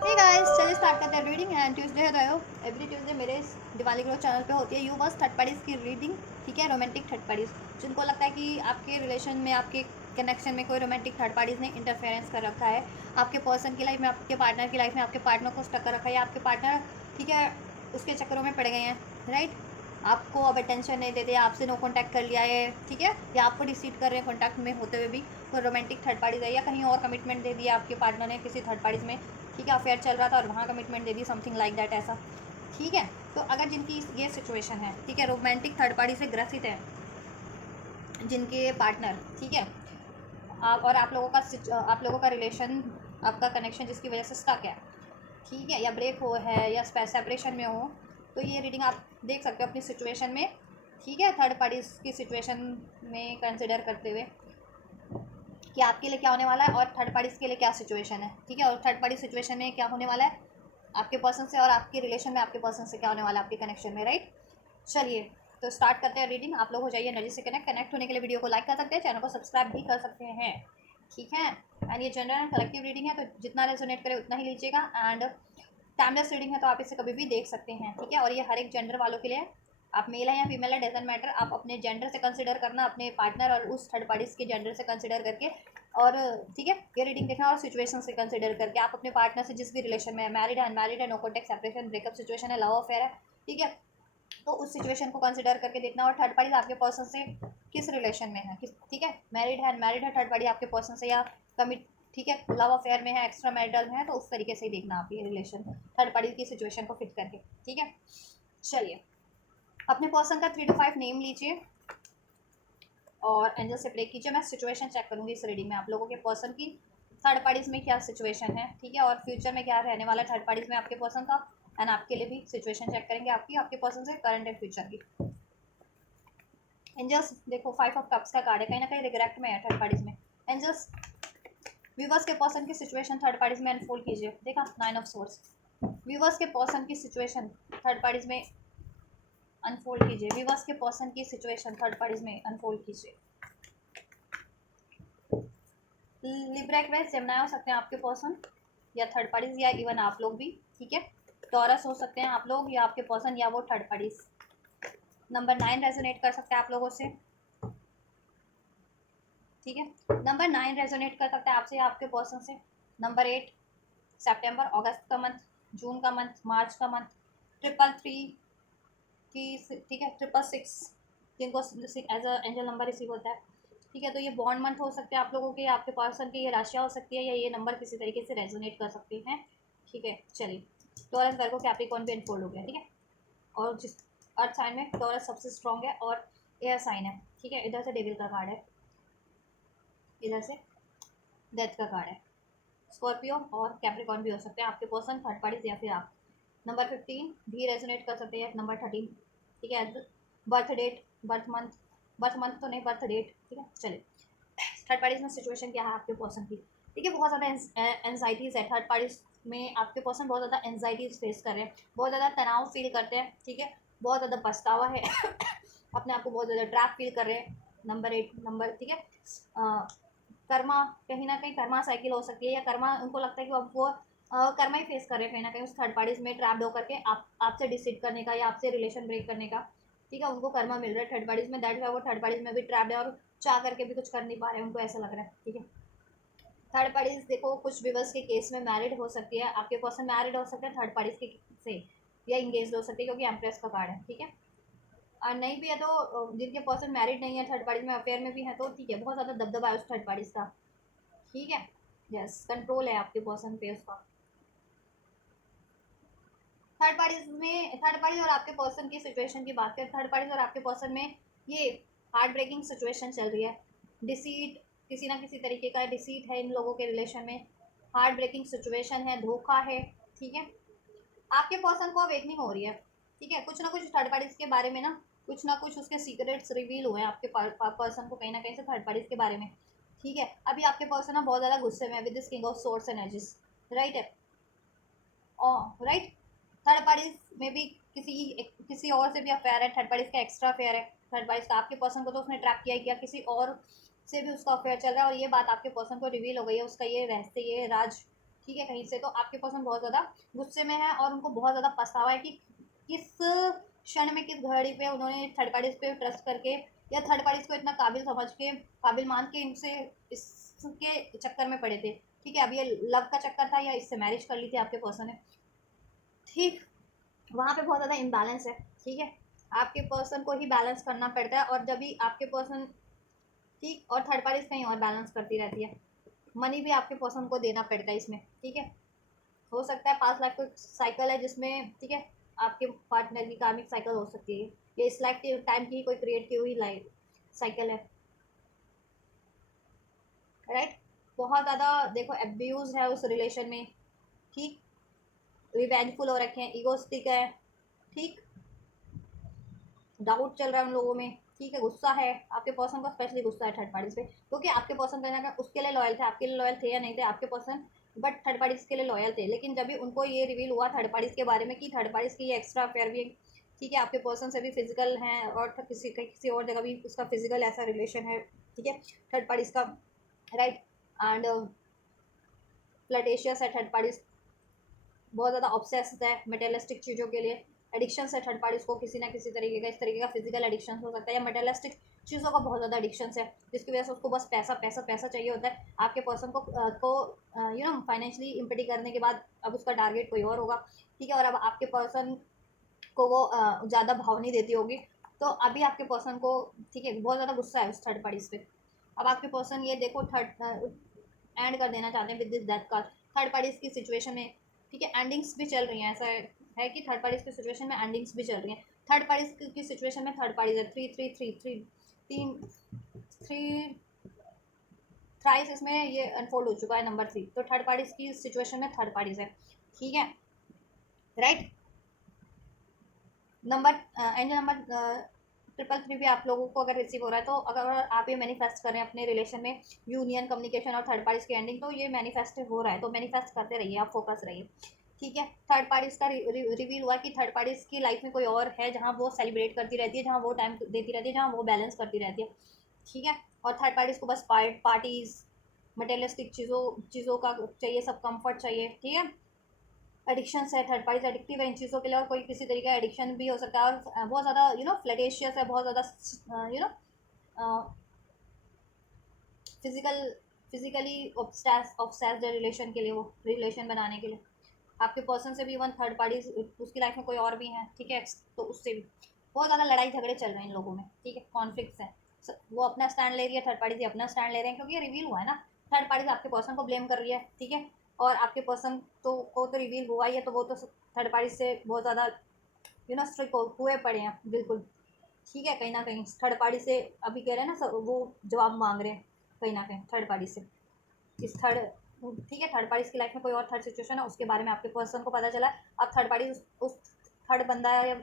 Hey guys, चलिए start करते हैं रीडिंग। एंड ट्यूसडे है तो एवरी ट्यूसडे मेरे इस दिवाली ग्रो चैनल पे होती है यू बस थर्ड पार्टीज़ की रीडिंग। ठीक है, रोमांटिक थर्ड पार्टीज़ जिनको लगता है कि आपके रिलेशन में, आपके कनेक्शन में कोई रोमांटिक थर्ड पार्टीज़ ने इंटरफेरेंस कर रखा है, आपके पर्सन की लाइफ में, आपके पार्टनर की लाइफ में, आपके पार्टनर को स्टक कर रखा है, या आपके पार्टनर ठीक है उसके चक्करों में पड़ गए हैं, राइट। आपको अब अटेंशन नहीं देते, आपसे नो कॉन्टैक्ट कर लिया है, ठीक है, या आपको डिसीट कर रहे हैं कॉन्टैक्ट में होते हुए भी, कोई रोमांटिक थर्ड पार्टीज़ है, या कहीं और कमिटमेंट दे दिया आपके पार्टनर ने किसी थर्ड पार्टीज़ में, ठीक है, अफेयर चल रहा था और वहाँ commitment they the, something like that ऐसा। ठीक है, तो अगर जिनकी ये सिचुएशन है, ठीक है, रोमांटिक थर्ड पार्टी से ग्रसित है जिनके पार्टनर, ठीक है, और आप लोगों का रिलेशन, आपका कनेक्शन जिसकी वजह से स्टक है, ठीक है, या ब्रेक हो है, या सेपरेशन में हो, तो ये रीडिंग आप देख सकते हो अपनी सिचुएशन में, ठीक है, थर्ड पार्टी की सिचुएशन में कंसिडर करते हुए कि आपके लिए क्या होने वाला है और थर्ड पार्टीज के लिए क्या सिचुएशन है, ठीक है, और थर्ड पार्टी सिचुएशन में क्या होने वाला है आपके पर्सन से, और आपके रिलेशन में आपके पर्सन से क्या होने वाला है आपके कनेक्शन में, राइट। चलिए, तो स्टार्ट करते हैं रीडिंग। आप लोग हो जाइए एनर्जी से कनेक्ट होने के लिए वीडियो को लाइक कर सकते हैं, चैनल को सब्सक्राइब भी कर सकते हैं, ठीक है। एंड ये जनरल एंड कलेक्टिव रीडिंग है, तो जितना रेजोनेट करे उतना ही लीजिएगा। एंड टाइमलेस रीडिंग है, तो आप इसे कभी भी देख सकते हैं, ठीक है, और ये हर एक जेंडर वालों के लिए है। आप मेल है या फीमेल है, डजेंट मैटर, आप अपने जेंडर से कंसिडर करना, अपने पार्टनर और उस थर्ड पार्टीज के जेंडर से कंसिडर करके, और ठीक है, ये रीडिंग देखना, और सिचुएशन से कंसिडर करके आप अपने पार्टनर से जिस भी रिलेशन में है, मैरिड है, अनमैरिड है, no contact, separation, breakup situation है, लव अफेयर है, ठीक है, तो उस सिचुएशन को कंसिडर करके देखना। और थर्ड पार्टी आपके पर्सन से किस रिलेशन में है, किस, ठीक है, मैरिड है, अनमैरिड है थर्ड पार्टी आपके पर्सन से, या कमिट, ठीक है, लव अफेयर में है, एक्स्ट्रा मैरिटल में है, तो उस तरीके से ही देखना आप ये रिलेशन थर्ड पार्टी की सिचुएशन को फिट करके, ठीक है। चलिए, अपने पर्सन का 3 to 5 नेम लीजिए और एंजल से प्रे कीजिए। मैं सिचुएशन चेक करूंगी इस रीडिंग में आप लोगों के पर्सन की थर्ड पार्टीज में क्या सिचुएशन है, ठीक है, और फ्यूचर में क्या रहने वाला थर्ड पार्टीज में आपके पर्सन का। एंड आपके लिए भी सिचुएशन चेक करेंगे आपकी, आपके पर्सन से करंट एंड फ्यूचर की। एंजल्स देखो, 5 ऑफ कप्स का कार्ड है, कहीं ना कहीं रिग्रेट में है थर्ड पार्टीज में। एंजल्स व्यूवर्स के पर्सन की सिचुएशन थर्ड पार्टीज में अनफोल्ड कीजिए। देखा, 9 ऑफ सोर्स, व्यूवर्स के पर्सन की सिचुएशन थर्ड पार्टीज में अनफोल्ड कीजिए। व्यूवर्स के पर्सन की सिचुएशन थर्ड पार्टीज में अनफोल्ड कीजिए। लिब्रा एक्वेरियस जेमिनी हो सकते हैं आपके पर्सन, या थर्ड पार्टीज, या इवन आप लोग भी, ठीक है, टॉरस हो सकते हैं आप लोग, या आपके पर्सन, या वो थर्ड पार्टीज। नंबर 9 रेजोनेट कर सकते हैं आप लोगों से, ठीक है, नंबर 9 रेजोनेट कर सकता है आपसे या आपके पर्सन से। नंबर 8 सितंबर, अगस्त का मंथ, जून का मंथ, मार्च का मंथ, 333 की, ठीक है, 666 जिनको as a angel number receive होता है, ठीक है, तो ये बॉन्ड मंथ हो सकते हैं आप लोगों के, आपके पर्सन की ये राशियाँ हो सकती है, या ये नंबर किसी तरीके से रेजोनेट कर सकते हैं, ठीक है। चलिए, टॉरस, वर्गो, कैप्रिकॉर्न भी अनफोल्ड हो गया, ठीक है, और जिस अर्थ साइन में टॉरस सबसे स्ट्रॉन्ग है और एयर साइन है, ठीक है, इधर से डेविल का कार्ड है, इधर से डेथ का कार्ड है। स्कॉर्पियो और कैप्रिकॉर्न भी हो सकते हैं आपके पर्सन, थर्ड पार्टीज, या फिर आप। नंबर 15 भी रेजोनेट कर सकते हैं, नंबर 13, ठीक है, बर्थ डेट, बर्थ मंथ तो नहीं, बर्थ डेट, ठीक है। चलिए, थर्ड पार्टीज में सिचुएशन क्या है आपके पर्सन की, ठीक है, बहुत ज़्यादा एनजाइटीज़ है थर्ड पार्टीज में, आपके पर्सन बहुत ज़्यादा एनजाइटीज फेस कर रहे हैं, बहुत ज़्यादा तनाव फील करते हैं, ठीक है, बहुत ज़्यादा पछतावा है अपने आप को बहुत ज़्यादा ट्रैप फील कर रहे हैं। नंबर 8 नंबर, ठीक है, कर्मा, कहीं ना कहीं कर्मा साइकिल हो सकती है, या कर्मा उनको लगता है कि अब वो कर्मा ही फेस कर रहे हैं कहीं ना कहीं उस थर्ड पार्टीज में ट्रैप्ड होकर के, आपसे डिसीड करने का, या आपसे रिलेशन ब्रेक करने का, ठीक है, उनको कर्मा मिल रहा है थर्ड पार्टीज में, दैट है वो थर्ड पार्टीज में भी ट्रैप्ड है, और चाह करके भी कुछ कर नहीं पा रहे हैं, उनको ऐसा लग रहा है, ठीक है। थर्ड पार्टीज देखो, कुछ विवर्स के केस में मैरिड हो सकती है, आपके पर्सन मैरिड हो सकते हैं थर्ड पार्टीज के से, या इंगेज हो सकती है, क्योंकि एम्प्रेस का कार्ड है, ठीक है। और नहीं भी है तो जिनके पर्सन मैरिड नहीं है, थर्ड पार्टीज में अफेयर में भी है, तो ठीक है, बहुत ज़्यादा दबदबा है उस थर्ड पार्टीज का, ठीक है, यस, कंट्रोल है आपके पर्सन पे उसका। थर्ड पार्टीज और आपके पर्सन की सिचुएशन की बात करें, थर्ड पार्टीज और आपके पर्सन में ये हार्ट ब्रेकिंग सिचुएशन चल रही है, डिसीट, किसी ना किसी तरीके का डिसीट है इन लोगों के रिलेशन में, हार्ट ब्रेकिंग सिचुएशन है, धोखा है, ठीक है, आपके पर्सन को अवेकनिंग हो रही है, ठीक है, कुछ ना कुछ थर्ड पार्टीज के बारे में ना कुछ उसके सीक्रेट्स रिवील हुए हैं आपके पर्सन को कहीं ना कहीं से थर्ड पार्टीज के बारे में, ठीक है। अभी आपके पर्सन ना बहुत ज़्यादा गुस्से में है with this king of source energies, right है, राइट। थर्ड पार्टीज में भी किसी और से भी अफेयर है, थर्ड पार्टीज का एक्स्ट्रा अफेयर है, थर्ड पार्टीज का आपके पर्सन को तो उसने ट्रैप किया ही किया, किसी और से भी उसका अफेयर चल रहा है, और ये बात आपके पर्सन को रिवील हो गई है, उसका ये रहस्य, ये राज ठीक है, कहीं से। तो आपके पर्सन बहुत ज़्यादा गुस्से में है और उनको बहुत ज़्यादा पछतावा है कि किस क्षण में, किस घड़ी पे उन्होंने थर्ड पार्टीज पे ट्रस्ट करके या थर्ड पार्टीज को इतना काबिल समझ के, काबिल मान के इनसे इसके चक्कर में पड़े थे। ठीक है, अब ये लव का चक्कर था या इससे मैरिज कर ली थी आपके पर्सन ने। ठीक, वहाँ पे बहुत ज़्यादा इम्बैलेंस है। ठीक है, आपके पर्सन को ही बैलेंस करना पड़ता है, और जब भी आपके पर्सन, ठीक, और थर्ड पार्टीज कहीं और बैलेंस करती रहती है। मनी भी आपके पर्सन को देना पड़ता है इसमें। ठीक है, हो सकता है 5 लाख का साइकिल है जिसमें, ठीक है, आपके पार्टनर की कार्मिक साइकिल हो सकती है, ये इस लाइफ के टाइम की कोई क्रिएट की हुई लाइफ साइकिल है। राइट, बहुत ज़्यादा देखो एब्यूज है उस रिलेशन में। ठीक, रिवेंजफुल हो रखे हैं, ईगोस्टिक है। ठीक, डाउट चल रहा है उन लोगों में। ठीक है, गुस्सा है, आपके पर्सन को स्पेशली गुस्सा है थर्ड पार्टीज पे, क्योंकि आपके पर्सन कहीं ना कहीं उसके लिए लॉयल थे, आपके लिए लॉयल थे या नहीं थे आपके पर्सन, बट थर्ड पार्टीज के लिए लॉयल थे। लेकिन जब भी उनको ये रिवील हुआ थर्ड पार्टीज के बारे में कि थर्ड पार्टीज की ये एक्स्ट्रा अफेयर भी, ठीक है, आपके पर्सन से भी फिजिकल हैं और किसी और जगह भी उसका फिजिकल ऐसा रिलेशन है। ठीक है, थर्ड पार्टीज का। राइट, एंड फ्लटेशियस है थर्ड पार्टीज, बहुत ज़्यादा ऑब्सेस्ड है मटेरियलिस्टिक चीज़ों के लिए। एडिक्शन है थर्ड पार्टीज को किसी ना किसी तरीके का, इस तरीके का फिजिकल एडिक्शन हो सकता है या मटेरियलिस्टिक चीज़ों का बहुत ज़्यादा एडिक्शन है, जिसकी वजह से उसको बस पैसा पैसा पैसा चाहिए होता है। आपके पर्सन को यू नो फाइनेंशियली इम्पिटी करने के बाद अब उसका टारगेट कोई और होगा। ठीक है, और अब आपके पर्सन को वो ज़्यादा भाव नहीं देती होगी, तो अभी आपके पर्सन को, ठीक है, बहुत ज़्यादा गुस्सा है उस थर्ड पार्टीज पे। अब आपके पर्सन ये देखो थर्ड एंड कर देना चाहते हैं with this death card third parties की सिचुएशन में। ठीक है, एंडिंग्स भी चल रही हैं, ऐसा है कि थर्ड पार्टीज की सिचुएशन में एंडिंग्स भी चल रही हैं। थर्ड पार्टीज की सिचुएशन में थर्ड पार्टीज है 3 3 3 3 तीन, थ्री थ्राइस इसमें ये अनफोल्ड हो चुका है नंबर 3, तो थर्ड पार्टीज की सिचुएशन में थर्ड पार्टीज है। ठीक है, राइट, नंबर एंजल नंबर 333 भी आप लोगों को अगर रिसीव हो रहा है, तो अगर आप ये मैनिफेस्ट कर रहे हैं अपने रिलेशन में यूनियन, कम्युनिकेशन और थर्ड पार्टीज की एंडिंग, तो ये मैनिफेस्ट हो रहा है, तो मैनिफेस्ट करते रहिए, आप फोकस रहिए। ठीक है, थर्ड पार्टीज का रिवील हुआ कि थर्ड पार्टीज की लाइफ में कोई और है जहाँ वो सेलिब्रेट करती रहती है, जहाँ वो टाइम देती रहती है, जहाँ वो बैलेंस करती रहती है। ठीक है, और थर्ड पार्टीज को बस पार्टीज, मटेरियलिस्टिक चीज़ों का चाहिए, सब कंफर्ट चाहिए। ठीक है, एडिक्शन है, थर्ड पार्टीज एडिक्टिव है इन चीज़ों के लिए, और कोई किसी तरीके का एडिक्शन भी हो सकता है, और बहुत ज़्यादा फ्लटेशियस है, बहुत ज़्यादा फिजिकल फिजिकली ऑब्सेस्ड है रिलेशन के लिए, वो रिलेशन बनाने के लिए। आपके पर्सन से भी इवन थर्ड पार्टी उसकी लाइफ में कोई और भी है। ठीक है, तो उससे भी बहुत ज़्यादा लड़ाई झगड़े चल रहे हैं इन लोगों में। ठीक है, कॉन्फ्लिक्ट्स हैं, वो अपना स्टैंड ले रही है, थर्ड पार्टी अपना स्टैंड ले रहे हैं, क्योंकि ये रिवील हुआ है ना, थर्ड पार्टी आपके पर्सन को ब्लेम कर रही है। ठीक है, और आपके पर्सन को तो रिवील हुआ ही है, तो वो तो थर्ड पार्टी से बहुत ज़्यादा स्ट्रिक हुए पड़े हैं बिल्कुल। ठीक है, कहीं ना कहीं थर्ड पार्टी से अभी कह रहे हैं ना वो जवाब मांग रहे हैं कहीं ना कहीं थर्ड पार्टी से, इस थर्ड, ठीक है, थर्ड पार्टी की लाइफ में कोई और थर्ड सिचुएशन है, उसके बारे में आपके पर्सन को पता चला। अब थर्ड पार्टी उस थर्ड बंदा या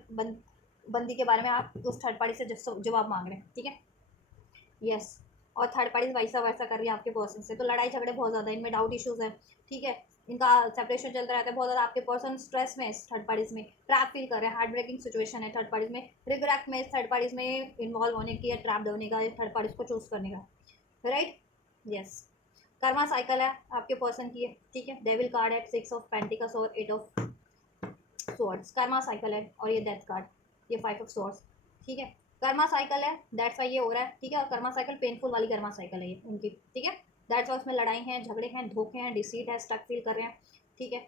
बंदी के बारे में आप उस थर्ड पार्टी से जवाब मांग रहे हैं। ठीक है, यस, और थर्ड पार्टी वैसा वैसा कर रही है आपके पर्सन से, तो लड़ाई झगड़े बहुत ज़्यादा, इनमें डाउट इश्यूज है। ठीक है, इनका सेपरेशन चलता रहता है बहुत ज़्यादा, आपके पर्सन स्ट्रेस में इस थर्ड पार्टीज में ट्रैप फील कर रहे हैं, हार्ट ब्रेकिंग सिचुएशन है थर्ड पार्टीज में, रिग्रेट में इस थर्ड पार्टीज में इन्वॉल्व होने की या ट्रैप्ड होने का, थर्ड पार्टीज को चूज करने का। राइट, यस, कर्मा साइकिल है आपके पर्सन की है। ठीक है, डेविल कार्ड है, 6 ऑफ पेंटिकल्स और 8 ऑफ स्वॉर्ड्स, कर्मा साइकिल है, और ये डेथ कार्ड, ये 5 ऑफ स्वॉर्ड्स। ठीक है, कर्मा साइकिल है, दैट्स वाई ये हो रहा है। ठीक है, और कर्मा साइकिल पेनफुल वाली कर्मा साइकिल है ये उनकी। ठीक है, दैट्स वाई उसमें लड़ाई हैं, झगड़े हैं, धोखे हैं, डिसीट है, स्टक फील कर रहे हैं। ठीक है,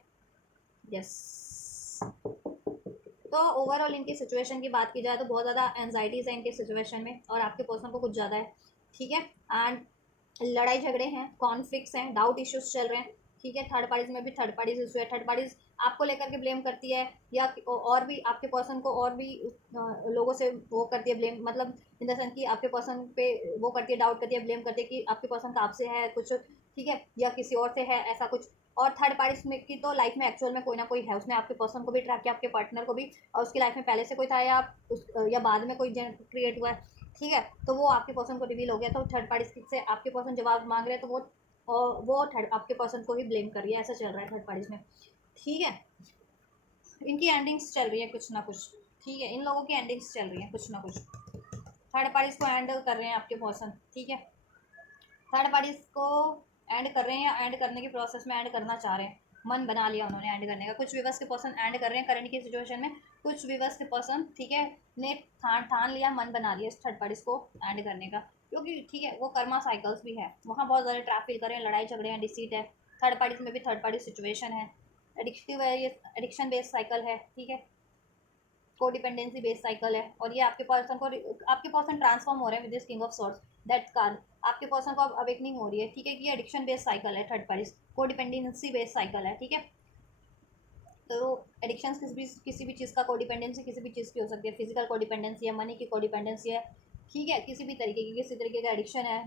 यस, तो ओवरऑल इनकी सिचुएशन की बात की जाए तो बहुत ज़्यादा एनजाइटीज़ है इनके सिचुएशन में, और आपके पर्सन को कुछ ज़्यादा है। ठीक है, एंड लड़ाई झगड़े हैं, कॉन्फ्लिक्ट्स हैं, डाउट इश्यूज चल रहे हैं। ठीक है, थर्ड पार्टीज में भी थर्ड पार्टीज इशू है, थर्ड पार्टीज आपको लेकर के ब्लेम करती है, या और भी आपके पर्सन को और भी लोगों से वो करती है ब्लेम, मतलब इन द सेंस कि आपके पर्सन पे वो करती है, डाउट करती है, ब्लेम करती है कि आपके पर्सन का आपसे है कुछ। ठीक है, या किसी और से है ऐसा कुछ। और थर्ड पार्टीज में की तो लाइफ में एक्चुअल में कोई ना कोई है, उसने आपके पर्सन को भी ट्रैक किया, आपके पार्टनर को भी, और उसकी लाइफ में पहले से कोई था या या बाद में कोई क्रिएट हुआ है। ठीक है, तो वो आपके पर्सन को रिवील हो गया, तो थर्ड पार्टी से आपके पर्सन जवाब मांग रहे हैं, तो वो थर्ड आपके पर्सन को ही ब्लेम कर रही है, ऐसा चल रहा है थर्ड पार्टीज में। ठीक है, इनकी एंडिंग्स चल रही है कुछ ना कुछ। ठीक है, इन लोगों की एंडिंग्स चल रही है कुछ ना कुछ, थर्ड पार्टीज को हैंडल कर रहे हैं आपके पर्सन। ठीक है, थर्ड पार्टीज को एंड कर रहे हैं या एंड करने के प्रोसेस में एंड करना चाह रहे हैं, मन बना लिया उन्होंने एंड करने का। कुछ व्यूअर्स के पर्सन एंड कर रहे हैं करंट की सिचुएशन में, कुछ व्यूअर्स के पर्सन ठीक है ने ठान लिया, मन बना लिया इस थर्ड पार्टीज को एंड करने का, क्योंकि ठीक है वो कर्मा साइकिल्स भी है, वहाँ बहुत ज़्यादा ट्रैप फील करें, लड़ाई झगड़े हैं, डिसीट है, थर्ड पार्टीज में भी थर्ड पार्टी सिचुएशन है, एडिक्टिव है, ये एडिक्शन बेस्ड साइकिल है, ठीक है, कोडिपेंडेंसी बेस्ड साइकिल है, और ये आपके पर्सन ट्रांसफॉर्म हो रहे हैं with this king of swords, that card आपके पर्सन को अब अवेकनिंग हो रही है, ठीक है, कि ये एडिक्शन बेस्ड साइकिल है, third party codependency based cycle है, ठीक है। तो एडिक्शन किसी भी चीज़ का कोडिपेंडेंसी किसी भी चीज़ की हो सकती है, फिजिकल कोडिपेंडेंसी है, मनी की कोडिपेंडेंसी है, ठीक है, किसी तरीके का एडिक्शन है,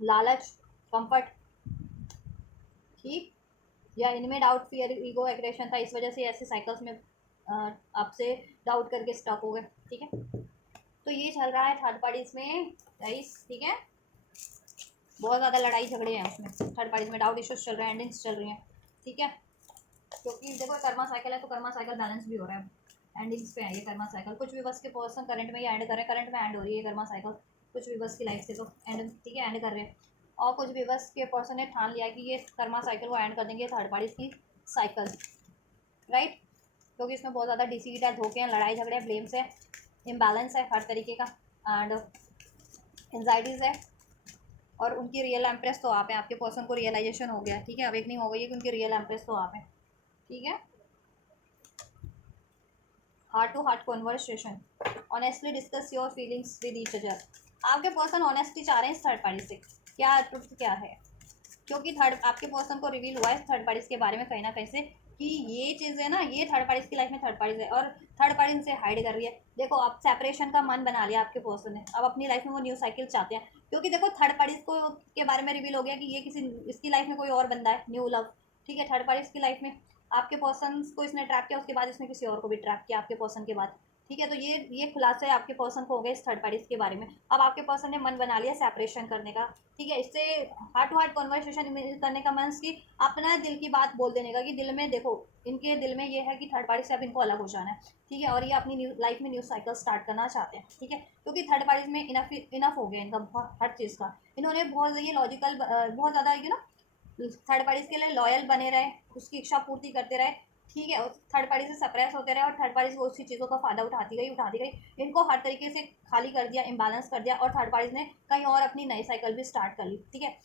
लालच, कंफर्ट, ठीक, या इनमें डाउट, फियर, ईगो, एग्रेशन था, इस वजह से ऐसे साइकिल्स में आपसे डाउट करके स्टक हो गए, ठीक है। तो ये चल रहा है थर्ड पार्टीज में गाइस, ठीक है, बहुत ज़्यादा लड़ाई झगड़े हैं उसमें, थर्ड पार्टीज में डाउट इश्यूज चल रहे हैं, एंडिंग्स चल रही हैं, ठीक है, क्योंकि देखो कर्मा साइकिल है तो कर्मा साइकिल बैलेंस भी हो रहा है, एंडिंग्स पे है ये कर्मा साइकिल। कुछ भी बस के पर्सन करंट में ही एंड कर रहे हैं, करंट में एंड हो रही है कर्मा साइकिल कुछ भी बस की लाइफ से, तो एंड ठीक है एंड कर रहे हैं, और कुछ भी बस के पर्सन ने ठान लिया कि ये कर्मा साइकिल को एंड कर देंगे थर्ड पार्टीज की साइकिल, राइट, क्योंकि इसमें बहुत ज़्यादा डिसीट है, धोखे हैं, लड़ाई झगड़े, ब्लेम्स है, इम्बैलेंस है हर तरीके का, एंड एंजाइटीज़ है, और उनकी रियल एम्प्रेस तो आप हैं, आपके पर्सन को रियलाइजेशन हो गया, ठीक है, अवेकनिंग हो गई है कि उनकी रियल एम्प्रेस तो आप हैं, ठीक है। Heart to heart conversation, honestly discuss your feelings with each other, आपके पर्सन ऑनेस्टी चाह रहे हैं इस थर्ड पार्टी से, क्या ट्रुथ क्या है, क्योंकि थर्ड आपके पर्सन को रिवील हुआ है थर्ड पार्टीज के बारे में कहीं ना कहीं से कि ये चीज़ें ना, ये थर्ड पार्टीज की लाइफ में थर्ड पार्टीज है और थर्ड पार्टी इनसे हाइड कर रही है। देखो अब सेपरेशन का मन बना लिया आपके पर्सन ने, अब अपनी लाइफ में वो न्यू साइकिल चाहते हैं, क्योंकि देखो थर्ड पार्टीज को के बारे में रिवील हो गया कि ये इसकी लाइफ में कोई और बंदा है, न्यू लव, ठीक है, थर्ड पार्टीज की लाइफ में आपके पर्सन को इसने ट्रैप किया, उसके बाद इसने किसी और को भी ट्रैप किया आपके पर्सन के बाद, ठीक है, तो ये खुलासे आपके पर्सन को हो गए इस थर्ड पार्टीज के बारे में। अब आपके पर्सन ने मन बना लिया सेपरेशन करने का, ठीक है, इससे हार्ट टू हार्ट कॉन्वर्सेशन करने का मीन्स कि अपना दिल की बात बोल देने का, कि दिल में देखो इनके दिल में ये है कि थर्ड पार्टी से अब इनको अलग हो जाना है, ठीक है, और ये अपनी न्यू लाइफ में न्यू साइकिल स्टार्ट करना चाहते हैं, ठीक है, क्योंकि थर्ड पार्टीज में इनफ हो गया इनका हर चीज़ का, इन्होंने बहुत ये लॉजिकल बहुत ज़्यादा यू नो थर्ड पार्टीज के लिए लॉयल बने रहे, उसकी इच्छा पूर्ति करते रहे, ठीक है, थर्ड पार्टी से सप्रेस होते रहे, और थर्ड पार्टी से उसी चीज़ों का फायदा उठाती गई, इनको हर तरीके से खाली कर दिया, इम्बैलेंस कर दिया, और थर्ड पार्टीज ने कहीं और अपनी नई साइकिल भी स्टार्ट कर ली, ठीक है।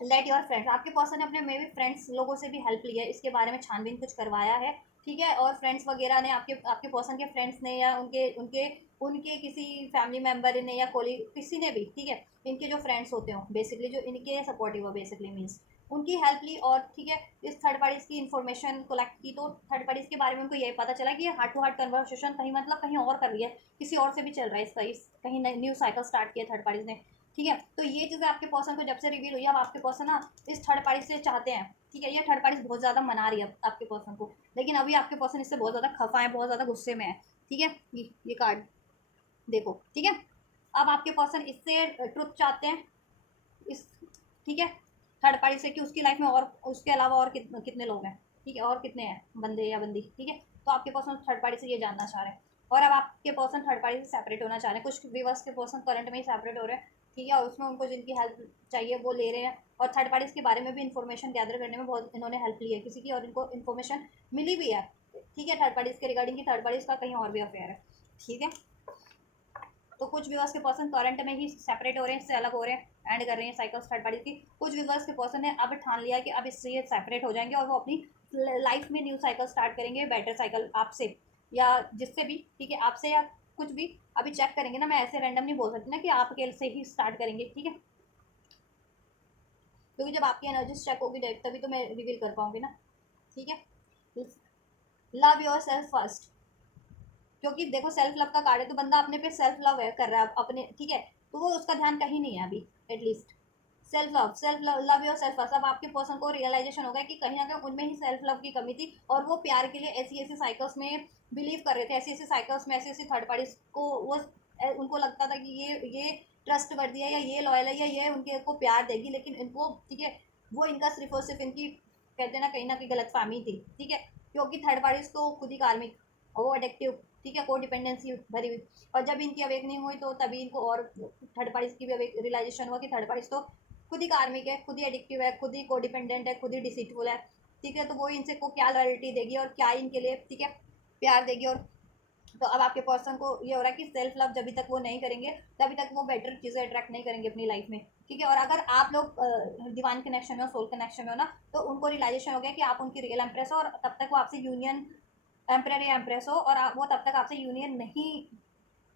लेट योर फ्रेंड्स, आपके पर्सन ने अपने मे भी फ्रेंड्स लोगों से भी हेल्प ली है, इसके बारे में छानबीन कुछ करवाया है, ठीक है, और फ्रेंड्स वगैरह ने आपके पर्सन के फ्रेंड्स ने या उनके उनके उनके किसी फैमिली मेम्बर ने या कोली किसी ने भी, ठीक है, इनके जो फ्रेंड्स होते हो बेसिकली, जो इनके सपोर्टिव हो बेसिकली मीन्स, उनकी हेल्प ली, और ठीक है इस थर्ड पार्टीज की इन्फॉर्मेशन कलेक्ट की, तो थर्ड पार्टीज के बारे में उनको यही पता चला कि ये हार्ट टू हार्ट कन्वर्सेशन कहीं मतलब कहीं और कर रही है, किसी और से भी चल रहा है इसका, इस कहीं न्यू साइकिल स्टार्ट किया थर्ड पार्टीज ने, ठीक है, तो ये चीज़ें आपके पर्सन को जब से रिवील हुई, अब आपके पर्सन ना इस थर्ड पार्टी से चाहते हैं, ठीक है, ये थर्ड पार्टी बहुत ज़्यादा मना रही है आपके पर्सन को, लेकिन अभी आपके पर्सन इससे बहुत ज़्यादा खफा है, बहुत ज़्यादा गुस्से में है, ठीक है, ये कार्ड देखो, ठीक है, अब आपके पर्सन इससे ट्रुथ चाहते हैं इस, ठीक है, थर्ड पार्टी से कि उसकी लाइफ में और उसके अलावा और कितने लोग हैं, ठीक है, और कितने हैं बंदे या बंदी, ठीक है, तो आपके पर्सन थर्ड पार्टी से ये जानना चाह रहे हैं, और अब आपके पर्सन थर्ड पार्टी से सेपरेट होना चाह रहे हैं, कुछ व्यूअर्स के पर्सन करंट में ही सेपरेट हो रहे हैं, ठीक है, और उसमें उनको जिनकी हेल्प चाहिए वो ले रहे हैं, और थर्ड पार्टीज के बारे में भी इन्फॉर्मेशन गैदर करने में बहुत इन्होंने हेल्प ली है किसी की, और इनको इन्फॉर्मेशन मिली भी है, ठीक है, थर्ड पार्टीज के रिगार्डिंग की थर्ड पार्टीज का कहीं और भी अफेयर है, ठीक है, तो कुछ व्यूअर्स के पर्सन करंट में ही सेपरेट हो रहे हैं, इससे अलग हो रहे हैं, एंड कर रहे हैं साइकिल्स थर्ड पार्टी की, कुछ व्यूअर्स के पर्सन ने अब ठान लिया कि अब इससे ये सेपरेट हो जाएंगे, और वो अपनी लाइफ में न्यू साइकिल स्टार्ट करेंगे, बेटर साइकिल आपसे या जिससे भी, ठीक है, आपसे या कुछ भी, अभी चेक करेंगे ना, मैं ऐसे रैंडम नहीं बोल सकती ना कि आपके से ही स्टार्ट करेंगे, ठीक है, क्योंकि जब आपकी एनर्जीज चेक होगी तभी तो मैं रिवील कर पाऊंगी ना, ठीक है। लव योर सेल्फ फर्स्ट, क्योंकि देखो सेल्फ लव का कार्ड है, तो बंदा अपने पे सेल्फ लव है कर रहा है अपने, ठीक है, तो वो उसका ध्यान कहीं नहीं है अभी at least, self love, love your self first, अब आपके पर्सन को रियलाइजेशन हो गया कि कहीं ना कहीं उनमें ही सेल्फ लव की कमी थी, और वो प्यार के लिए ऐसी ऐसी साइकिल्स में बिलीव कर रहे थे, ऐसी ऐसी साइकिल्स में ऐसी ऐसी थर्ड पार्टीज को वो उनको लगता था कि ये ट्रस्ट वर्दी है, या ये लॉयल है, या ये उनके को प्यार देगी, लेकिन इनको, ठीक है, वो इनका सिर्फ और सिर्फ इनकी कहते हैं ना कहीं गलत फहमी थी, ठीक है, क्योंकि थर्ड पार्टीज तो खुद ही कार्मिक और वो अडिक्टिव, ठीक है, को डिपेंडेंसी भरी हुई, और जब इनकी अवेकनिंग हुई तो तभी इनको और थर्ड पार्टीज की भी रियलाइजेशन हुआ कि थर्ड पार्टीज तो खुद ही कार्मिक है, खुद ही एडिक्टिव है, खुद ही कोडिपेंडेंट है, खुद ही डिसीटफुल है, ठीक है। तो वो इनसे को क्या लॉयल्टी देगी और क्या इनके लिए, ठीक है, प्यार देगी। और तो अब आपके पर्सन को ये हो रहा है कि सेल्फ लव जब तक वो नहीं करेंगे तभी तक वो बेटर चीज़ें अट्रैक्ट नहीं करेंगे अपनी लाइफ में, ठीक है। और अगर आप लोग डिवाइन कनेक्शन में हो, सोल कनेक्शन में हो ना, तो उनको रियलाइजेशन हो गया कि आप उनकी रियल एम्प्रेस हो, और तब तक वो आपसे यूनियन एम्प्रेरी एम्प्रेस हो, और वो तब तक आपसे यूनियन नहीं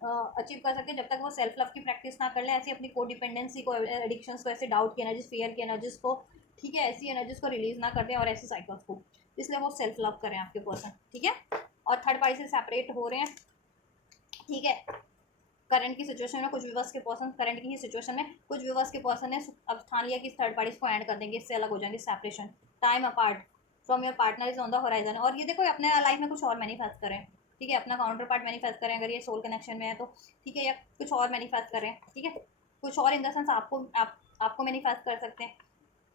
अचीव कर सकते जब तक वो सेल्फ लव की प्रैक्टिस ना कर ले, ऐसी अपनी कोडिपेंडेंसी को, एडिक्शंस को, ऐसे डाउट की एनर्जीज, फियर की एनर्जीज को, ठीक है, ऐसी एनर्जीज को रिलीज ना कर दें और ऐसी साइकिल्स को, इसलिए वो सेल्फ लव करें आपके पर्सन, ठीक है। और थर्ड पार्टी से सेपरेट हो रहे हैं, ठीक है। करंट की सिचुएशन में कुछ व्यूवर्स के पर्सन, करंट की ही सिचुएशन में कुछ व्यूवर्स के पर्सन ने अब ठान लिया कि थर्ड पार्टीज को एंड कर देंगे, इससे अलग हो जाएंगे, separation, time apart from your partner is on the horizon. और ये देखो अपने लाइफ में कुछ और मैनिफेस्ट करें, ठीक है, अपना काउंटर पार्ट मैनिफेस्ट करें अगर ये सोल कनेक्शन में है तो, ठीक है, या कुछ और मैनिफेस्ट करें, ठीक है, कुछ और इन द सेंस आपको मैनिफेस्ट कर सकते हैं।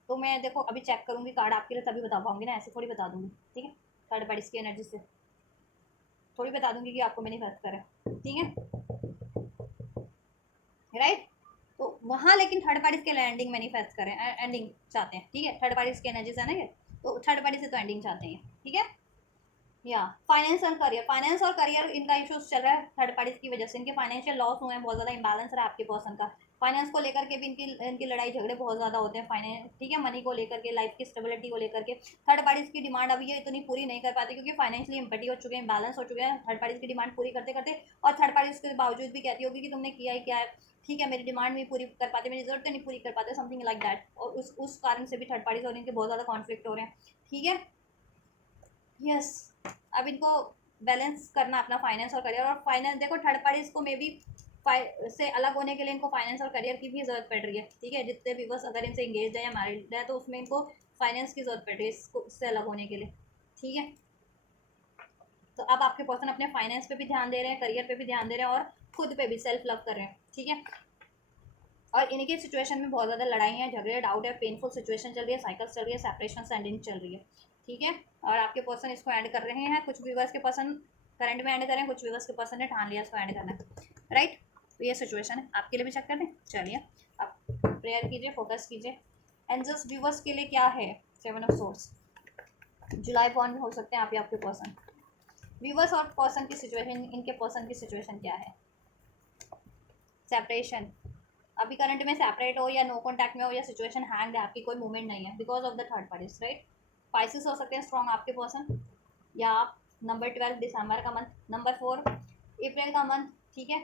तो मैं देखो अभी चेक करूँगी कार्ड आपके लिए, तभी बता पाऊंगी ना, ऐसे थोड़ी बता दूंगी, ठीक है। थर्ड पार्टीज की एनर्जी से थोड़ी बता दूंगी कि आपको मैनिफेस्ट करें, ठीक है, राइट। तो वहाँ लेकिन थर्ड पार्टीज के एंडिंग मैनिफेस्ट करें, एंडिंग चाहते हैं, ठीक है। थर्ड पार्टीज की एनर्जीज है ना ये, तो थर्ड पार्टी से तो एंडिंग चाहते हैं, ठीक है। या फाइनेंस और करियर, फाइनेंस और करियर इनका इश्यूज चल रहा है थर्ड पार्टीज की वजह से, इनके फाइनेंशियल लॉस हुए हैं, बहुत ज़्यादा इंबैलेंस रहा है आपके पर्सन का, फाइनेंस को लेकर के भी इनकी लड़ाई झगड़े बहुत ज़्यादा होते हैं, फाइनेंस, ठीक है, मनी को लेकर के, लाइफ की स्टेबिलिटी को लेकर के। थर्ड पार्टीज की डिमांड अभी ये इतनी पूरी नहीं कर पाते क्योंकि फाइनेंशियली इम्पटी हो चुके हैं, बैलेंस हो चुके हैं थर्ड पार्टीज की डिमांड पूरी करते करते, और थर्ड पार्टीज के बावजूद भी कहती होगी कि तुमने किया ही क्या है, ठीक है, मेरी डिमांड नहीं पूरी कर पाते, मेरी जरूरतें नहीं पूरी कर पाते, समथिंग लाइक दैट। और उस कारण से भी थर्ड पार्टीज और इनके बहुत ज़्यादा कॉन्फ्लिक्ट हो रहे हैं, ठीक है। यस, अब इनको बैलेंस करना अपना फाइनेंस और करियर। और फाइनेंस देखो थर्ड पार्टीज को मे बी से अलग होने के लिए इनको फाइनेंस और करियर की भी ज़रूरत पड़ रही है, ठीक है। जितने भी बस अगर इनसे इंगेज है या मैरिड है तो उसमें इनको फाइनेंस की ज़रूरत पड़ रही है इससे अलग होने के लिए, ठीक है। तो अब आपके पर्सन अपने फाइनेंस पे भी ध्यान दे रहे हैं, करियर पे भी ध्यान दे रहे हैं, और खुद पे भी सेल्फ लव कर रहे हैं, ठीक है। और इनकी सिचुएशन में बहुत ज़्यादा लड़ाई है, झगड़े, डाउट है, पेनफुल सिचुएशन चल रही है, साइकिल्स चल रही है, सेपरेशन एंडिंग चल रही है, ठीक है। और आपके पर्सन इसको एंड कर रहे हैं, कुछ व्यूवर्स के पर्सन करंट में एंड करें, कुछ व्यूवर्स के पर्सन ने ठान लिया इसको एंड करना है, राइट। तो ये सिचुएशन है, आपके लिए भी चेक कर दें, चलिए आप प्रेयर कीजिए, फोकस कीजिए। एंजल्स व्यूवर्स के लिए क्या है, 7 ऑफ सोर्स, जुलाई बॉन्ड हो सकते हैं आप या आपके पर्सन, व्यूवर्स और पर्सन की सिचुएशन, इनके पर्सन की सिचुएशन क्या है। सेपरेशन, अभी करंट में सेपरेट हो या नो कॉन्टैक्ट में हो या सिचुएशन हैंग्ड है, आपकी कोई मूवमेंट नहीं है because of the third parties, right. Spices हो सकते हैं स्ट्रॉन्ग आपके पर्सन, या आप नंबर 12 दिसंबर का मंथ, नंबर 4 अप्रैल का मंथ, ठीक है,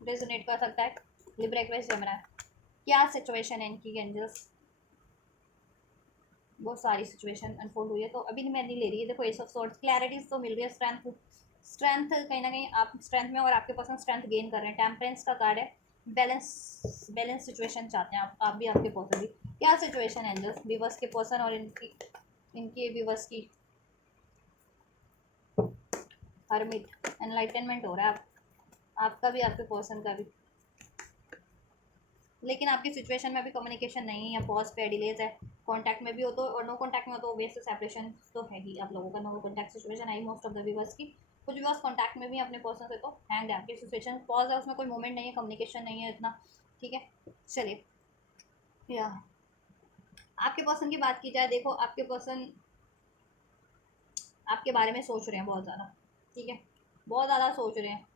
रेजोनेट कर सकता है, लिब्रा एक्वेरियस जेमिनी। क्या सिचुएशन है इनकी एंजल्स, बहुत सारी सिचुएशन अनफोल्ड हुई है, तो अभी मैं नहीं ले रही है। देखो एस ऑफ सॉर्ड्स, क्लैरिटीज तो मिल रही है, स्ट्रेंथ कहीं ना कहीं आप स्ट्रेंथ में और आपके पर्सन स्ट्रेंथ गेन कर रहे हैं, टेम्परेंस का कार्ड है, बैलेंस सिचुएशन चाहते हैं आप भी आपके पर्सन भी। क्या सिचुएशन है एंजल्स व्यूवर्स के पर्सन और इनकी व्यूवर्स की, हर्मिट, एनलाइटनमेंट हो रहा है आपका भी आपके पर्सन का भी, लेकिन आपकी सिचुएशन में अभी कम्युनिकेशन नहीं है, पॉज पे डिलेज है, कांटेक्ट में भी हो तो, और नो कांटेक्ट में हो तो वेस्ट सेपरेशन तो है ही आप लोगों का, नो कांटेक्ट सिचुएशन आई मोस्ट ऑफ द व्यूवर्स की। कुछ व्यूवर्स कांटेक्ट में भी अपने पर्सन से तो हैंग है, आपकी सिचुएशन पॉज है, उसमें कोई मूवमेंट नहीं है, कम्युनिकेशन नहीं है इतना, ठीक है। चलिए या आपके पर्सन की बात की जाए, देखो आपके पर्सन आपके बारे में सोच रहे हैं बहुत ज़्यादा, ठीक है, बहुत ज़्यादा सोच रहे हैं